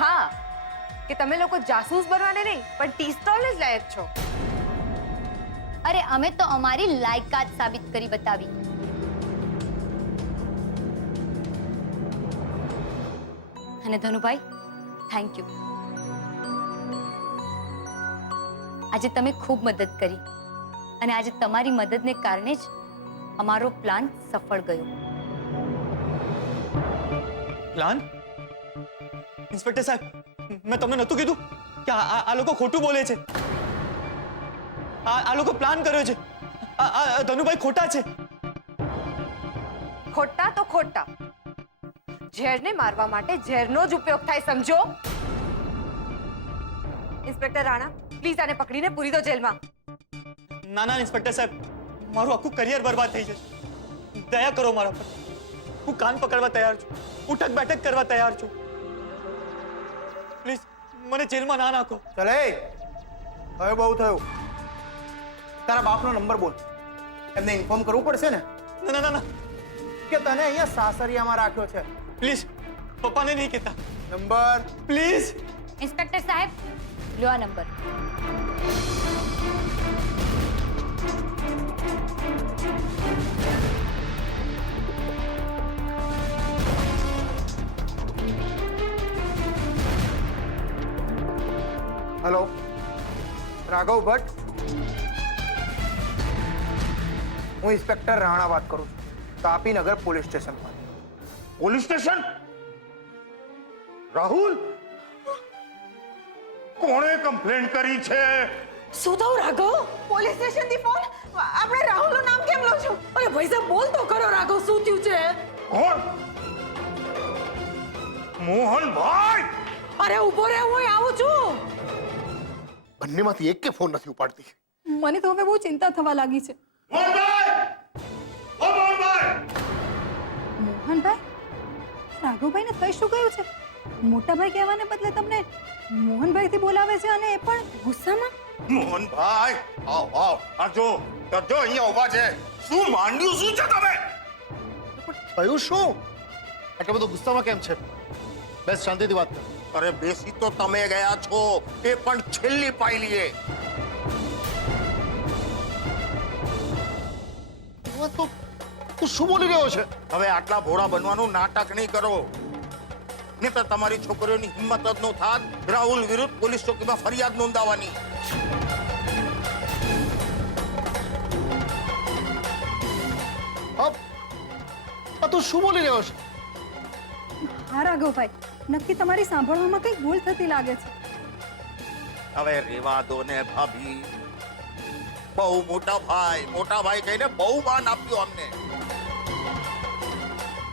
હા, કે તમે લોકો જાસૂસ બનવાને નહીં પણ ટી સ્ટોલને જ લાયક છો. અરે અમે તો અમારી લાયકાત સાબિત કરી બતાવી. અને ધનુભાઈ, થેન્ક યુ. આજે તમે ખૂબ મદદ કરી અને આજે તમારી મદદને કારણે જ અમારો પ્લાન સફળ ગયો. પ્લાન? ઇન્સ્પેક્ટર સાહેબ, મેં તમને નહોતું કીધું કે આ લોકો ખોટું બોલે છે? આ લોકો પ્લાન કર્યો છે. આ ધનુભાઈ ખોટા છે. ખોટા તો ખોટા. ઝેરને મારવા માટે ઝેરનો જ ઉપયોગ થાય, સમજો? ઇન્સ્પેક્ટર રાણા, પ્લીઝ આને પકડીને પૂરી દો જેલમાં. ના ના ઇન્સ્પેક્ટર સાહેબ, મારું આખું કરિયર બરબાદ થઈ જશે. દયા કરો મારા પર. હું કાન પકડવા તૈયાર છું. ઉઠક બેઠક કરવા તૈયાર છું. પ્લીઝ મને જેલમાં ના નાખો. ચલે હવે બહુ થયું. તારા બાપનો નંબર બોલ. એમને ઇન્ફોર્મ કરવું પડશે ને ના ના ના ના કે તને અહીંયા સાસરિયામાં રાખ્યો છે. પ્લીઝ પપ્પાને નહીં કહેતા. Number please. ઇન્સ્પેક્ટર સાહેબ, લો આ નંબર. હેલો, રાઘવ ભટ્ટ. હું ઇન્સ્પેક્ટર રાણા વાત કરું છું, તાપીનગર પોલીસ સ્ટેશન પર. Police station? રાહુલ, કોણે કમ્પ્લેન કરી છે? શું થયું રાઘવ? પોલીસ સ્ટેશનથી ફોન. આપણે રાહુલનું નામ કેમ લો છો? અરે ભાઈ સાહેબ, બોલ તો કરો રાઘવ, શું થયું છે? કોણ? મોહનભાઈ! અરે ઊભો રહે, હું અહીં આવું છું. બંનેમાંથી એક કે ફોન નથી ઉપાડતી. મને તો હવે બહુ ચિંતા થવા લાગી છે. મોહનભાઈ! ઓ મોહનભાઈ! મોહનભાઈ? રાઘવભાઈને થઈ શું ગયું છે? મોટાભાઈ કહેવાને બદલે તમને મોહનભાઈથી બોલાવે છે અને એ પણ ગુસ્સામાં. મોહનભાઈ, આવ આવ. આ જો અહીંયા ઊભા છે. શું માંડ્યું શું છે તમે? થયું શું? આટલો બધો ગુસ્સામાં કેમ છે? બસ શાંતિથી વાત કર. અરે બેસી તો તમે ગયા છો, એ પણ છેલ્લી પાયલીએ. તું શું બોલી રહ્યો છે? હવે આટલા ભોળા બનવાનું નાટક નહીં કરો. નહીંતર તમારી છોકરીઓની હિંમત જ ન થાત રાહુલ વિરુદ્ધ પોલીસ ચોકીમાં ફરિયાદ નોંધાવવાની. તું શું બોલી રહ્યો છે? હા રાઘવભાઈ, નક્કી તમારી સાંભળવામાં કંઈક ભૂલ થતી લાગે છે. હવે રેવા દો ને ભાભી. બહુ મોટા ભાઈ કહીને બહુ માન આપ્યું અમને.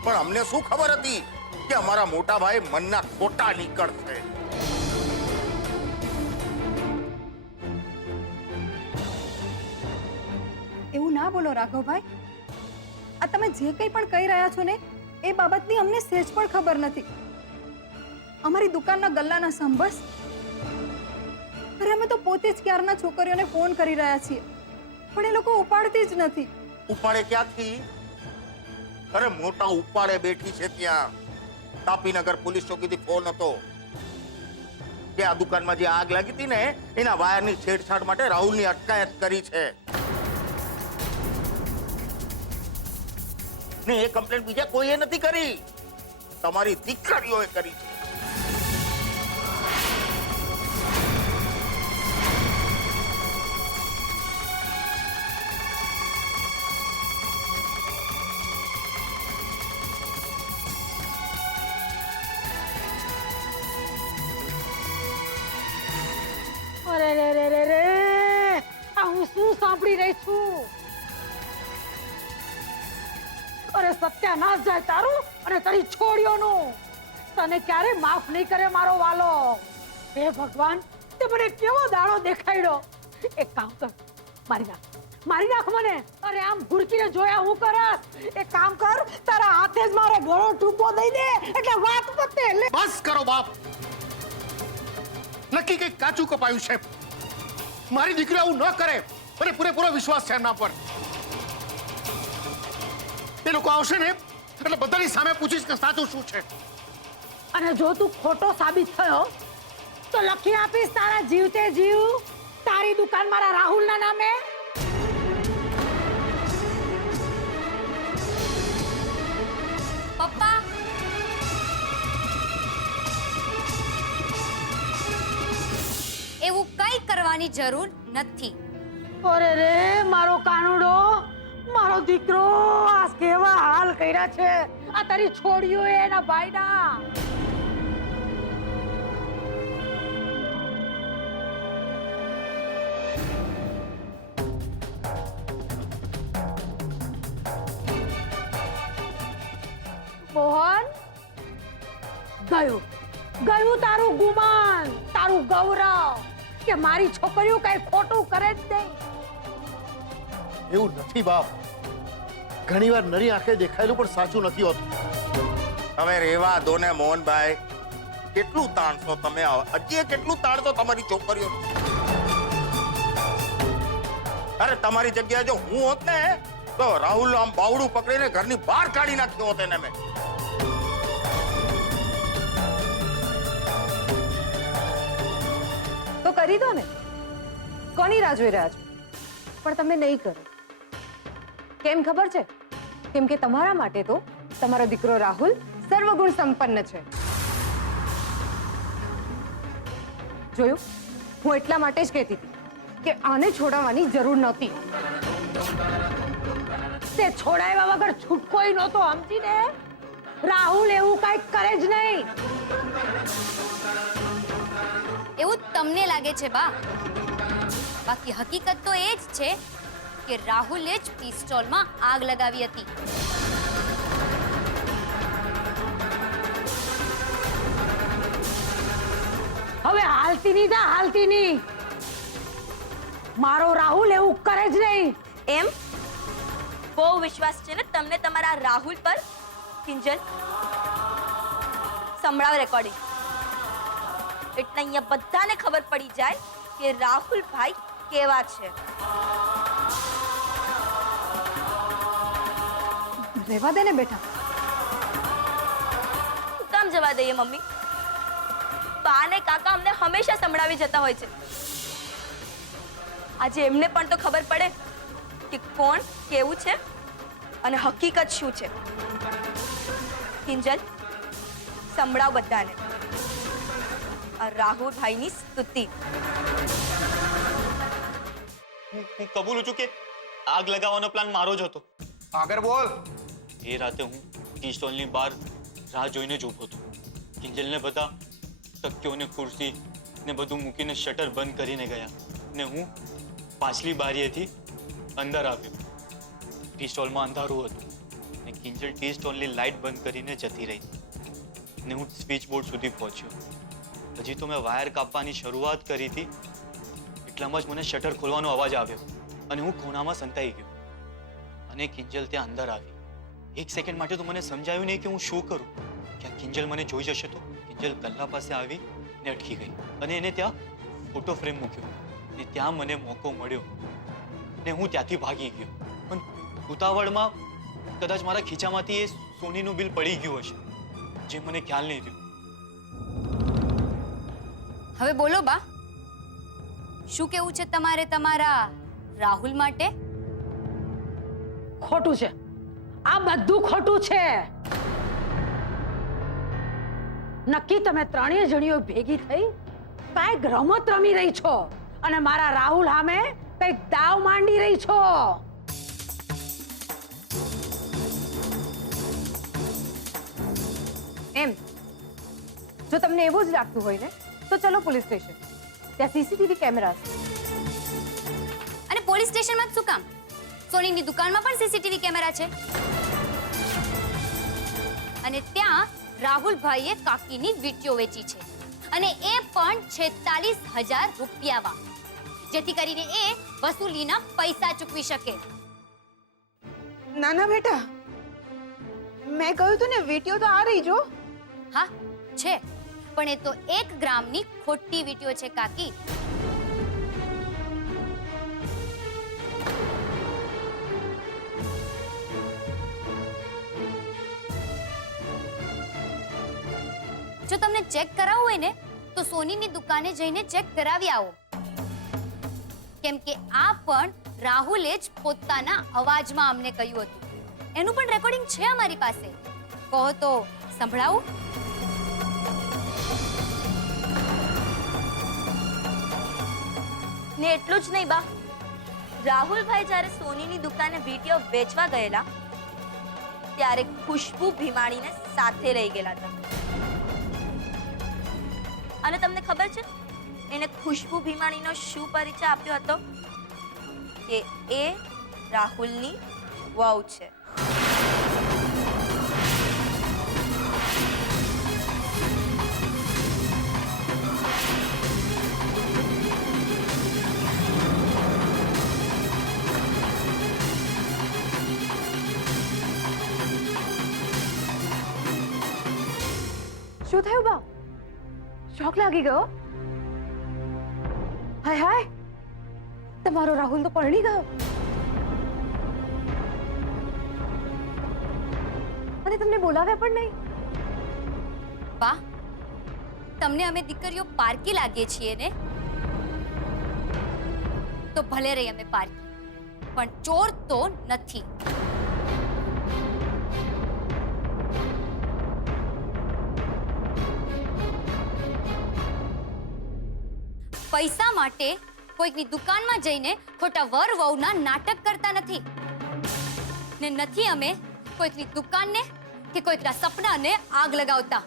પણ અમને શું ખબર હતી કે અમારા મોટા ભાઈ મનના ખોટા નીકળશે. એવું ના બોલો રાઘવભાઈ. આ તમે જે કંઈ પણ કહી રહ્યા છો ને, એ બાબતની અમને સહેજ પણ ખબર નથી. અમારી દુકાનના ગલ્લાના સંભસ. અરે અમે તો પોતે જ ક્યારના છોકરીઓને ફોન કરી રહ્યા છીએ, પણ એ લોકો ઉપાડતી જ નથી. ઉપાડે ક્યાંથી? અરે મોટા ઉપાડે બેઠી છે ત્યાં. તાપીનગર પોલીસ ચોકીથી ફોન હતો કે આ દુકાનમાં જે આગ લાગી હતી ને એના વાયરની છેડછાડ માટે રાહુલની અટકાયત કરી છે. ને એ કમ્પ્લેન બીજા કોઈએ નથી કરી, તમારી દીકરીઓએ કરી છે. અરે રે રે રે રે, આ હું શું સાંભળી રહી છું? અરે સત્યાનાશ જાય તારું અને તારી છોડીઓનું. તને ક્યારે માફ નહીં કરે મારો વાલો. હે ભગવાન, તે મને કેવો દાડો દેખાડ્યો. એક કામ કર, મારી નાખ મને. અરે આમ ઘુરકીને જોયા હું કરસ. એક કામ કર, તારા હાથે જ મારે ગળો ટૂંપો દઈ દે એટલે વાત પતે. લે બસ કરો બાપ. નક્કી કંઈક કાચું કપાયું છે. મારી દીકરી આવું ન કરે. મને પૂરેપૂરો વિશ્વાસ છે એમના પર. એ લોકો આવશે ને એટલે બધાની સામે પૂછીશ કે સાચું શું છે. અને જો તું ખોટો સાબિત થયો તો લખી આપીશ તારા જીવતે જીવ તારી દુકાન મારા રાહુલના નામે. પપ્પા એવું કઈ કરવાની જરૂર નથી. અરે રે મારો કાનુડો, મારો દીકરો, આ કેવા હાલ કર્યા છે આ તારી છોડીઓ એના ભાઈના. મોહન, ગયું તારું ગુમાન, તારું ગૌરવ કે મારી છોકરીઓ કઈ ખોટું કરે જ નહીં. એવું નથી બાપ. ઘણીવાર નરી આંખે દેખાયેલું પણ સાચું નથી હોતું. હવે રેવા દો ને મોહનભાઈ. કેટલું તાણશો તમે? હજી કેટલું તાણશો તમારી છોકરીઓ? અરે તમારી જગ્યાએ જો હું હોત ને તો રાહુલ આમ બાવડું પકડીને ઘરની બહાર કાઢી નાખ્યો હોત એને મેં. તો કરી દો ને. કોની રાહ જોઈ રહ્યા છો? પણ તમે નહીં કરો. કેમ ખબર છે? કેમ કે તમારા માટે તો તમારો દીકરો રાહુલ સર્વગુણ સંપન્ન છે. જોયું, હું એટલા માટે જ કહેતી હતી કે આને છોડાવવાની જરૂર નહોતી. તે છોડાવ્યા વગર છૂટકોય નહોતો, સમજીને. રાહુલ એવું કઈક કરે જ નહીં. એવું તમને લાગે છે બા? બાકી હકીકત તો એ જ છે કે રાહુલે જ પિસ્તોલમાં આગ લગાવી હતી. હવે હાલતી નહીં જા, હાલતી નહીં. મારો રાહુલ એવું કરે જ નહીં. એમ બહુ વિશ્વાસ છે ને તમને તમારા રાહુલ પર? કિંજલ, સંભળાવ રેકોર્ડિંગ. એટલે અહીંયા બધાને ખબર પડી જાય કે રાહુલ ભાઈ કેવા છે. રહેવા દે ને બેટા. શું કામ જવા દઈએ મમ્મી? બા ને કાકા અમને હંમેશા સંભળાવી જતા હોય છે. આજે એમને પણ તો ખબર પડે કે કોણ કેવું છે અને હકીકત શું છે. કિંજલ, સંભળાવ બધાને આ રાહુલ ભાઈની સ્તુતિ. હું કબૂલું છું કે આગ લગાવવાનો પ્લાન મારો જ હતો. આગળ બોલ. એ રાતે હું ટી સ્ટોલની બહાર રાહ જોઈને જ ઊભો હતો. કિંજલને બધા તકીઓ ને ખુરશી ને બધું મૂકીને શટર બંધ કરીને ગયા ને હું પાછલી બારીએથી અંદર આવ્યો. ટી સ્ટોલમાં અંધારું હતું ને કિંજલ ટી સ્ટોલની લાઇટ બંધ કરીને જતી રહી ને હું સ્વિચ બોર્ડ સુધી પહોંચ્યો. હજી તો મેં વાયર કાપવાની શરૂઆત કરી હતી એટલામાં જ મને શટર ખોલવાનો અવાજ આવ્યો અને હું ખૂણામાં સંતાઈ ગયો અને કિંજલ ત્યાં અંદર આવી. એક સેકન્ડ માટે તો મને સમજાયું નહીં કે હું શું કરું. ક્યાં કિંજલ મને જોઈ જશે તો? કિંજલ ગલ્લા પાસે આવી ને અટકી ગઈ અને એને ત્યાં ફોટો ફ્રેમ મૂક્યો ને ત્યાં મને મોકો મળ્યો ને હું ત્યાંથી ભાગી ગયો. પણ ઉતાવળમાં કદાચ મારા ખીચામાંથી એ સોનીનું બિલ પડી ગયું હશે જે મને ખ્યાલ નહીં રહ્યો. હવે બોલો બા, શું કેવું છે તમારે તમારા રાહુલ માટે? ખોટું છે, આ બધું ખોટું છે. નક્કી તમે ત્રણેય જણીઓ ભેગી થઈ કાંઈક રમત રમી રહી છો અને મારા રાહુલ સામે કંઈક દાવ માંડી રહી છો. એમ જો તમને એવું જ લાગતું હોય ને તો ચલો પોલીસ સ્ટેશન. ત્યાં સીસીટીવી કેમેરા છે. અને પોલીસ સ્ટેશનમાં જ શું કામ? સોનીની દુકાનમાં પણ સીસીટીવી કેમેરા છે અને ત્યાં રાહુલભાઈએ કાકીની વીંટીઓ વેચી છે અને એ પણ 46,000 રૂપિયામાં. જેથી કરીને એ વસૂલીના પૈસા ચૂકવી શકે. ના ના બેટા, મેં કહ્યું તું ને વીટીઓ તો આ રહી જો. હા છે, પણ એ તો 1 ગ્રામની ખોટી વીંટીઓ છે કાકી. જો તમને ચેક કરાવવું હોય ને તો સોનીની દુકાને જઈને ચેક કરાવી આવો, કેમ કે આ પણ રાહુલે જ પોતાના અવાજમાં અમને કહ્યું હતું. એનું પણ રેકોર્ડિંગ છે અમારી પાસે. કહો તો સંભળાવું? ને એટલું જ નહીં બા, રાહુલભાઈ જ્યારે સોનીની દુકાને વીંટીઓ વેચવા ગયેલા ત્યારે ખુશ્બુ ભીમાણીને સાથે લઈ ગયેલા હતા. અને તમને ખબર છે એને ખુશ્બુ ભીમાણીનો શું પરિચય આપ્યો હતો? કે એ રાહુલની વહુ છે. શું થયું બા? શોક લાગી ગયો? હાય હાય, તમારો રાહુલ તો પરણી ગયો અને તમને બોલાવ્યા પણ નહીં. બા, તમને અમે દીકરીઓ પારકી લાગીએ છીએ ને? તો ભલે રહી અમે પારકી, પણ ચોર તો નથી. પૈસા માટે કોઈકની દુકાનમાં જઈને ખોટા વર વહુના નાટક કરતા નથી, ને નથી અમે કોઈકની દુકાનને કે કોઈકના સપનાને આગ લગાવતા.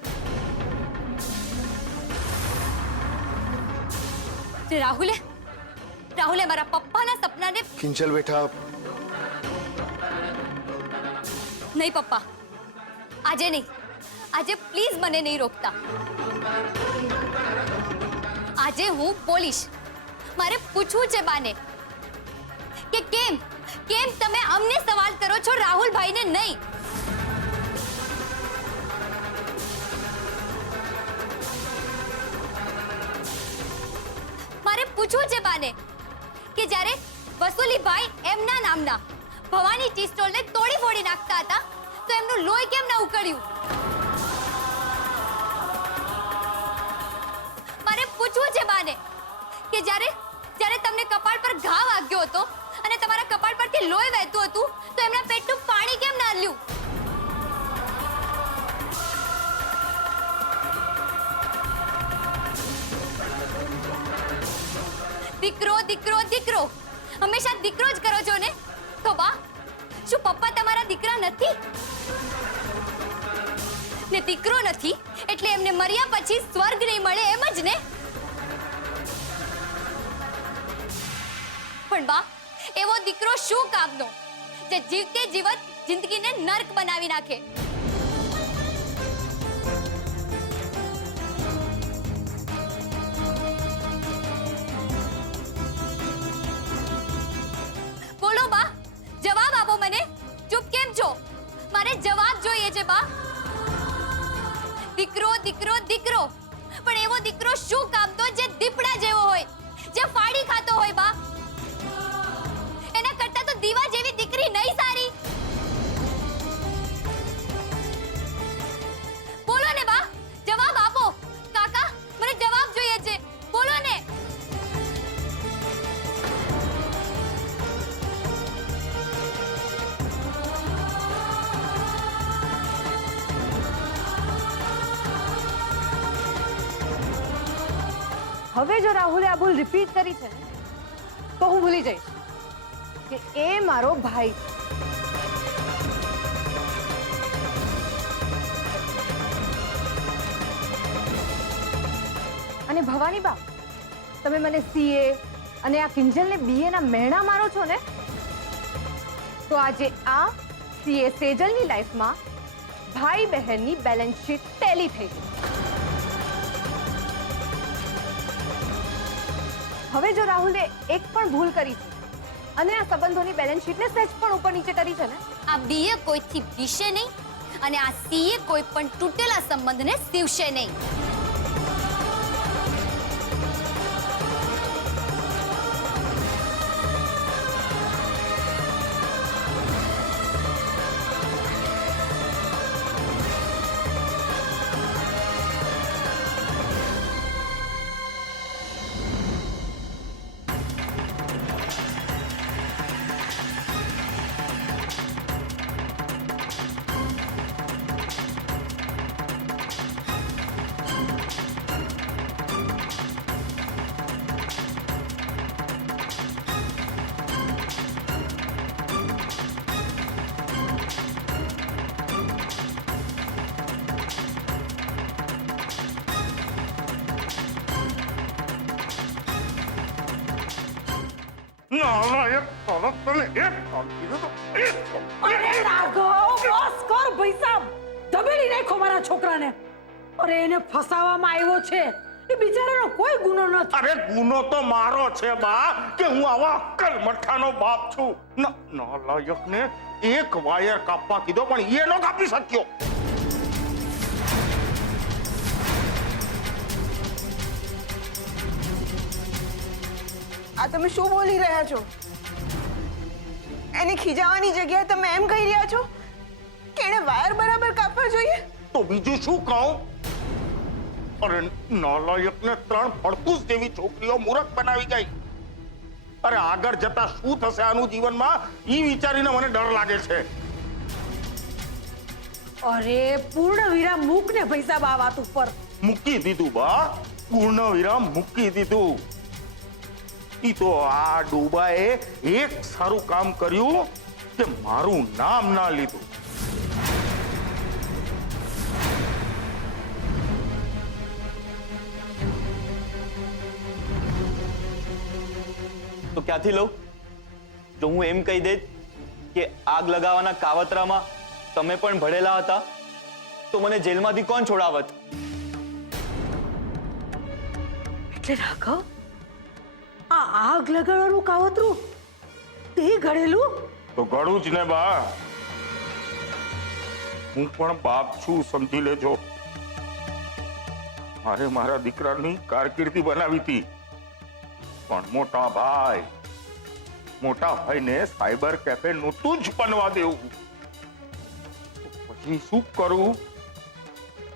રાહુલે મારા પપ્પાના સપનાને... કિંજલ બેટા, નહીં પપ્પા, આજે નહીં. આજે પ્લીઝ મને નહીં રોકતા. આજે હું બોલીશ. મારે પૂછવું છે બાને કે કેમ તમે અમને સવાલ કરો છો, રાહુલભાઈને નહીં? મારે પૂછવું છે બાને કે જ્યારે વસુલીભાઈ એમના નામના ભવાની ટી સ્ટોલને તોડી ફોડી નાખતા હતા તો એમનું લોહી કેમ ન ઉકળ્યું? મારે પૂછવું છે બાને કે જ્યારે તમને કપાળ પર ઘા વાગ્યો હતો અને તમારા કપાળ પરથી લોહી વહેતું હતું તો એમના પેટનું પાણી કેમ ના હલ્યું? દીકરો દીકરો દીકરો, હંમેશા દીકરો જ કરો છો ને? તો બા, શું પપ્પા તમારા દીકરા નથી? ને દીકરો નથી એટલે એમને મર્યા પછી સ્વર્ગ નહીં મળે એમ જ ને? પણ બા, એવો દીકરો શું કામનો જે જીવતે જીવત જિંદગીને નર્ક બનાવી નાખે? બોલો બા, જવાબ આપો મને. ચૂપ કેમ છો? મારે જવાબ જોઈએ છે બા. દીકરો દીકરો દીકરો, પણ એવો દીકરો શું કામનો જે દીપડા જેવો હોય, જે ફાડી ખાતો હોય બા? એના કરતા તો દીવા જેવી દીકરી નહીં સારી? બોલો ને બા, જવાબ આપો. કાકા, મને જવાબ જોઈએ છે, બોલો ને. હવે જો રાહુલે આ ભૂલ રિપીટ કરી છે ને તો હું ભૂલી જઈશ કે એ મારો ભાઈ છે. અને ભવાની બા, તમે મને સીએ અને આ કિંજલને બીએ ના મહેણા મારો છો ને, તો આજે આ સીએ સેજલની લાઈફમાં ભાઈ બહેનની બેલેન્સ શીટ ટેલી થઈ ગઈ. હવે જો રાહુલે એક પણ ભૂલ કરી છે અને આ સંબંધોની બેલેન્સ શીટને સહેજ પણ ઉપર નીચે કરી છે ને, આ બીએ કોઈથી ભીશે નહીં અને આ સીએ કોઈ પણ તૂટેલા સંબંધને સીવશે નહીં. નાલાયક સાલા, તને એક કામ કીધું તો એક કામ. અરે રાઘવ, બસ કર ભાઈ સાહેબ. દબેડી નાખો મારા છોકરાને. અરે એને ફસાવવામાં આવ્યો છે. એ બિચારાનો કોઈ ગુનો નથી. અરે ગુનો તો મારો છે બા કે હું આવા અક્કલ મઠ્ઠાનો બાપ છું. નાલાયકને એક વાયર કાપવા કીધો પણ એ ન કાપી શક્યો. આ તમે શું બોલી રહ્યા છો? એને ખીજાવાની જગ્યાએ તમે એમ કહી રહ્યા છો કે એને વાયર બરાબર કાપવા જોઈએ? તો બીજું શું કહું? અરે નાલાયકને 3 ફળફૂસ જેવી છોકરીઓ મૂરખ બનાવી ગઈ. અરે આગળ જતા શું થશે આનું જીવનમાં ઈ વિચારીને મને ડર લાગે છે. અરે પૂર્ણ વિરામ મૂક ને ભાઈ સાહેબ આ વાત ઉપર. મૂકી દીધું બા, પૂર્ણ વિરામ મૂકી દીધું. ઈ તો આ ડોબાએ એક સારું કામ કર્યું કે મારું નામ ના લીધું. તો ક્યાંથી લઉં? જો હું એમ કહી દે કે આગ લગાવવાના કાવતરામાં તમે પણ ભળેલા હતા તો મને જેલમાંથી કોણ છોડાવત? એટલે રાઘવ, આ આગ લગાડવાનું કાવતરું તે ઘડેલું? તો ઘડું જ ને બા. હું પણ બાપ છું, સમજી લેજો. મારે મારા દીકરાની કારકિર્દી બનાવી હતી પણ મોટા ભાઈને સાયબર કેફે નહોતું જ બનવા દેવું. પછી શું કરું?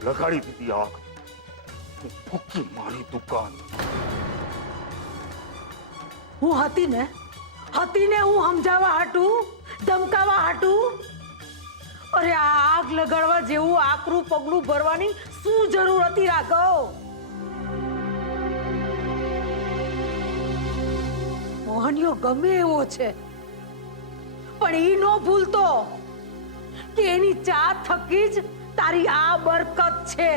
લગાડી દીધી આગ. ફૂકી મારી દુકાન. હું હતી ને હું સમજાવવા હાટું, ધમકાવા હાટું. અરે આ આગ લગાડવા જેવું આકરું પગલું ભરવાની શું જરૂર હતી રાઘવ? મોહનિયો ગમે એવો છે પણ ઈ નો ભૂલતો કે એની ચા થકી જ તારી આ બરકત છે.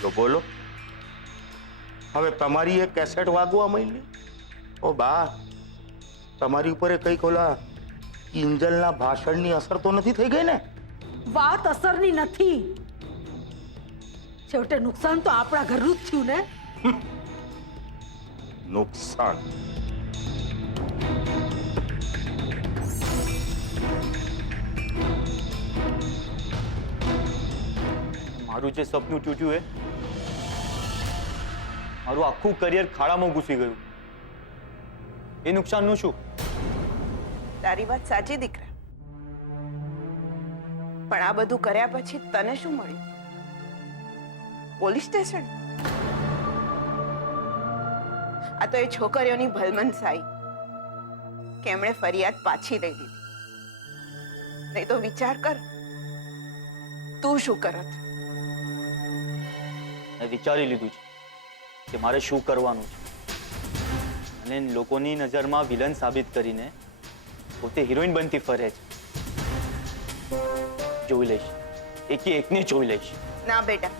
તો બોલો, હવે તમારી એ કેસેટ વાગવા માંડી. ઓ બા, તમારી ઉપર કઈક ઓલા કિંજલના ભાષણની અસર તો નથી થઈ ગઈ ને? વાત અસરની નથી, છેવટે નુકસાન તો આપણા ઘરનું જ થયું ને. નુકસાન? મારું જે સપનું તૂટ્યું એ મારું આખું કરિયર ખાડામાં ઘૂસી ગયું. એ નુકસાનનું શું? તારી વાત સાચી દીકરા, પણ આ બધું કર્યા પછી તને શું મળ્યું? Police station? આ તો એ છોકરીઓની ભલમનસાઈ કે એમણે ફરિયાદ પાછી લઈ લીધી. નહીં તો વિચાર કર, તું શું કરત? મેં વિચારી લીધું છે કે મારે શું કરવાનું છે અને લોકોની નજરમાં વિલન સાબિત કરીને પોતે હિરોઈન બનતી ફરે છે. જોઈ લઈશ, એકને જોઈ લઈશ. ના બેટા,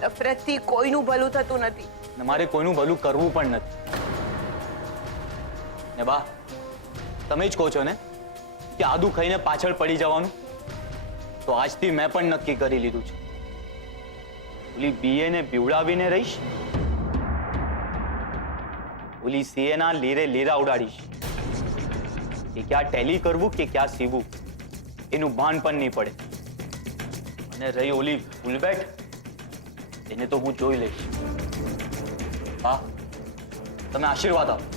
નફરતથી કોઈનું ભલું થતું નથી. ને મારે કોઈનું ભલું કરવું પણ નથી. ને બા, તમે જ કહો છો ને કે આદુ ખાઈને પાછળ પડી જવાનું, તો આજથી મેં પણ નક્કી કરી લીધું છે. ઓલી બીએ ને બીવડાવીને રહીશ ઓલી સીએના લીરે લીરા ઉડાડીશ કે ક્યાં ટેલી કરવું કે ક્યાં સીવું એનું ભાન પણ નહીં પડે. અને રહી ઓલી ફૂલબેટ, એને તો હું જોઈ લઈશ. હા, તમે આશીર્વાદ આપો.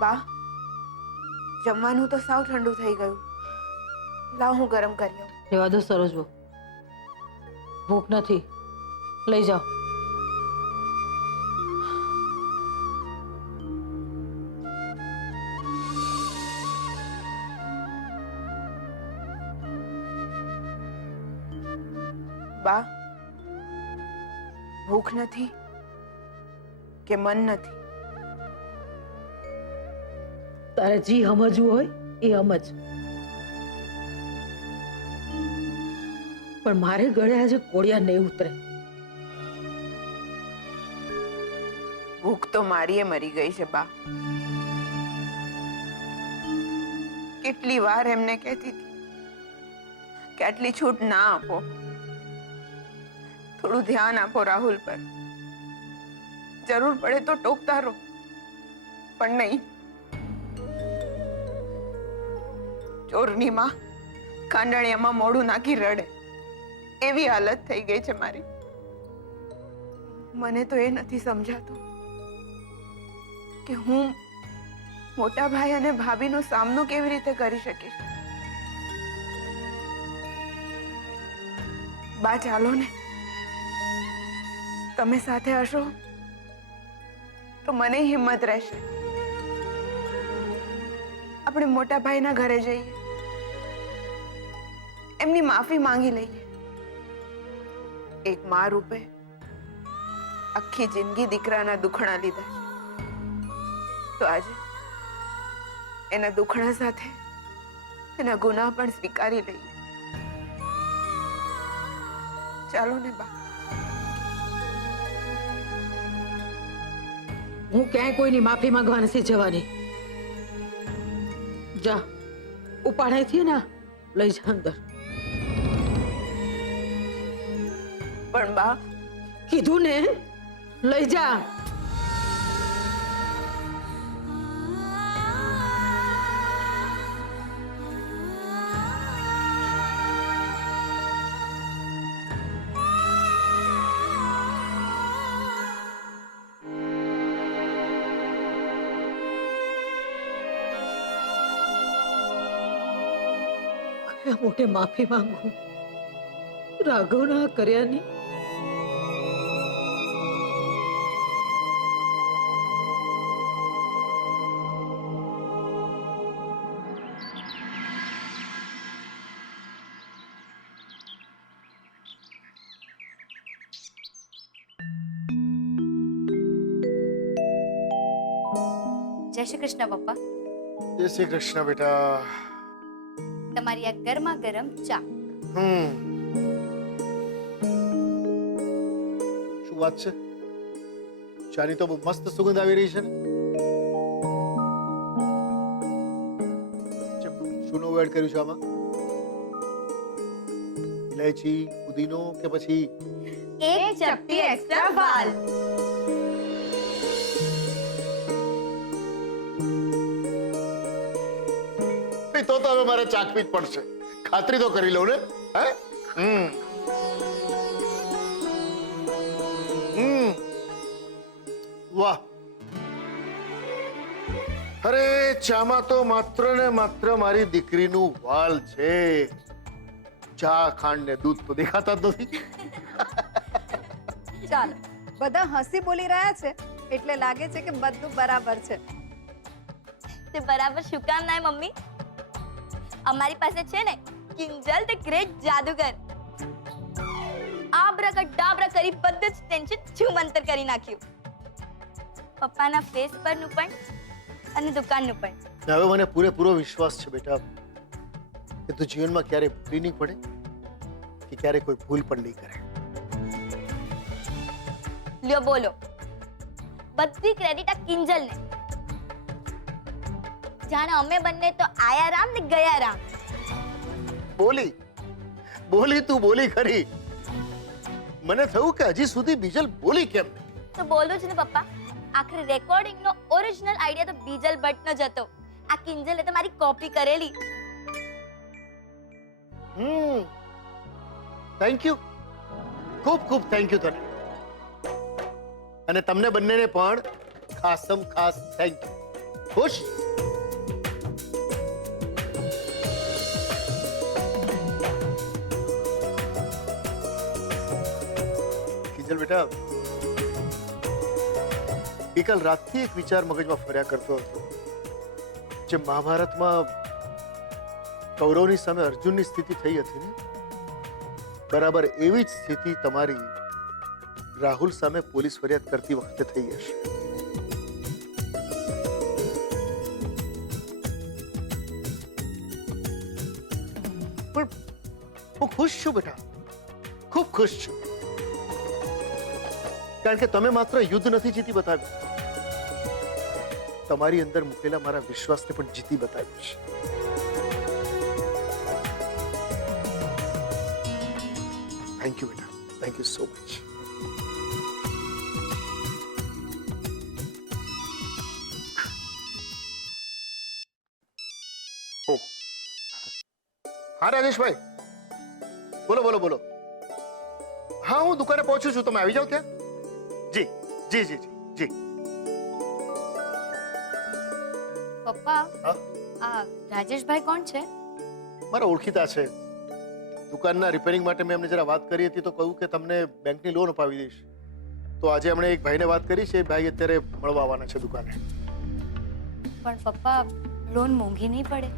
બા, જમવાનું તો સાવ ઠંડુ થઈ ગયું. લાવ હું ગરમ કરી આવું. રેવા દો સરોજ બહુ, ભૂખ નથી, લઈ જાઓ. બા, ભૂખ નથી કે મન નથી? તારે જી સમજવું હોય એ સમજ, પણ મારે ગળે આજે કોળિયા નહીં ઉતરે. ભૂખ તો મારીએ મરી ગઈ છે બા. કેટલી વાર એમને કહેતી હતી કે આટલી છૂટ ના આપો, થોડું ધ્યાન આપો રાહુલ પર, જરૂર પડે તો ટોકતા રહો, પણ નહીં. ચોરની માં કાંડાળિયામાં મોઢું નાખી રડે એવી હાલત થઈ ગઈ છે મારી. મને તો એ નથી સમજાતું કે હું મોટા ભાઈ અને ભાભીનો સામનો કેવી રીતે કરી શકીશ. બા ચાલો ને, તમે સાથે હશો તો મને હિંમત રહેશે. આપણે મોટા ભાઈના ઘરે જઈએ, એમની માફી માંગી લઈએ. એક મા રૂપે આખી જિંદગી દીકરાના દુખણા લીધા છે, તો આજે એના દુખણા સાથે એના ગુનાહ પણ સ્વીકારી લઈએ. ચાલો ને બા. હું ક્યાંય કોઈની માફી માંગવા નથી જવાની. જા, ઉપાડાયથી ને લઈ જા અંદર. પણ બા, કીધું ને, લઈ જા. કયા મોટે માફી માંગુ રાઘવના કર્યાની. જય શ્રી કૃષ્ણ પપ્પા. જય શ્રી કૃષ્ણ બેટા. તમારી આ ગરમા ગરમ ચા. શું વાત છે? ચાની તો બહુ મસ્ત સુગંધ આવી રહી છે ને. શું નવું એડ કર્યું છે આમાં? ઇલાયચી, પુદીનો કે પછી એક ચપટી એક્સ્ટ્રા વાલ. તો હવે મારે ચાખવી જ પડશે. ખાતરી તો કરી લઉં ને. વાહ, અરે ચામાં તો માત્ર ને માત્ર મારી દીકરીનું વાલ છે. ચા, ખાંડ ને દૂધ તો દેખાતા જ નથી. ચાલો, બધા હસી બોલી રહ્યા છે એટલે લાગે છે કે બધું બરાબર છે. તે બરાબર શું કામ ના મમ્મી? અમારી પાસે છે ને કિંજલ ધ ગ્રેટ જાદુગર. આબ્રાકડાબ્રા કરી બધું જ ટેન્શન છૂમંતર કરી નાખ્યું. પપ્પાના ફેસ પરનું પણ અને દુકાનનું પણ. હવે મને પૂરેપૂરો વિશ્વાસ છે બેટા કે તું જીવનમાં ક્યારે ભૂલી નહીં પડે કે ક્યારે કોઈ ભૂલ પણ નહીં કરે. લ્યો બોલો, બધી ક્રેડિટ આ કિંજલને. જાણે અમે બંને તો આયા રામ ને ગયા રામ. બોલી તું બોલી ખરી. મને થયું કે હજી સુધી બીજલ બોલી કેમ નહીં? તો બોલું જ ને પપ્પા. આખરે રેકોર્ડિંગ નો ઓરિજિનલ આઈડિયા તો બીજલ ભટ્ટનો જ હતો. આ કિંજલે તો મારી કોપી કરેલી. થેન્ક યુ, ખૂબ ખૂબ થેન્ક યુ તને. અને તમને બંનેને પણ ખાસમ ખાસ થેન્ક યુ. ખુશ? કિંજલ બેટા, ગઈકાલ રાતથી એક વિચાર મગજમાં ફર્યા કરતો હતો. જે મહાભારતમાં કૌરવની સામે અર્જુનની સ્થિતિ થઈ હતી ને, બરાબર એવી જ સ્થિતિ તમારી રાહુલ સામે પોલીસ ફરિયાદ કરતી વખતે થઈ હશે. પણ હું ખુશ છું બેટા, ખૂબ ખુશ છું. કારણ કે તમે માત્ર યુદ્ધ નથી જીતી બતાવ્યું, તમારી અંદર મૂકેલા મારા વિશ્વાસને પણ જીતી બતાવ્યું છે. થેન્ક યુ બેટા, થેન્ક યુ સો મચ. હા રાજેશભાઈ, બોલો બોલો બોલો. હા, હું દુકાને પહોંચું છું, તમે આવી જાઓ ત્યાં. જી જી જી જી જી. પપ્પા, હા? આ રાજેશભાઈ કોણ છે? મારા ઓળખીતા છે. દુકાનના રિપેરિંગ માટે મેં એમને જરા વાત કરી હતી તો કહ્યું કે તમને બેંકની લોન અપાવી દઈશ. તો આજે એમણે એક ભાઈને વાત કરી છે, ભાઈ અત્યારે મળવા આવવાના છે દુકાને. પણ પપ્પા, લોન મોંઘી નહીં પડે?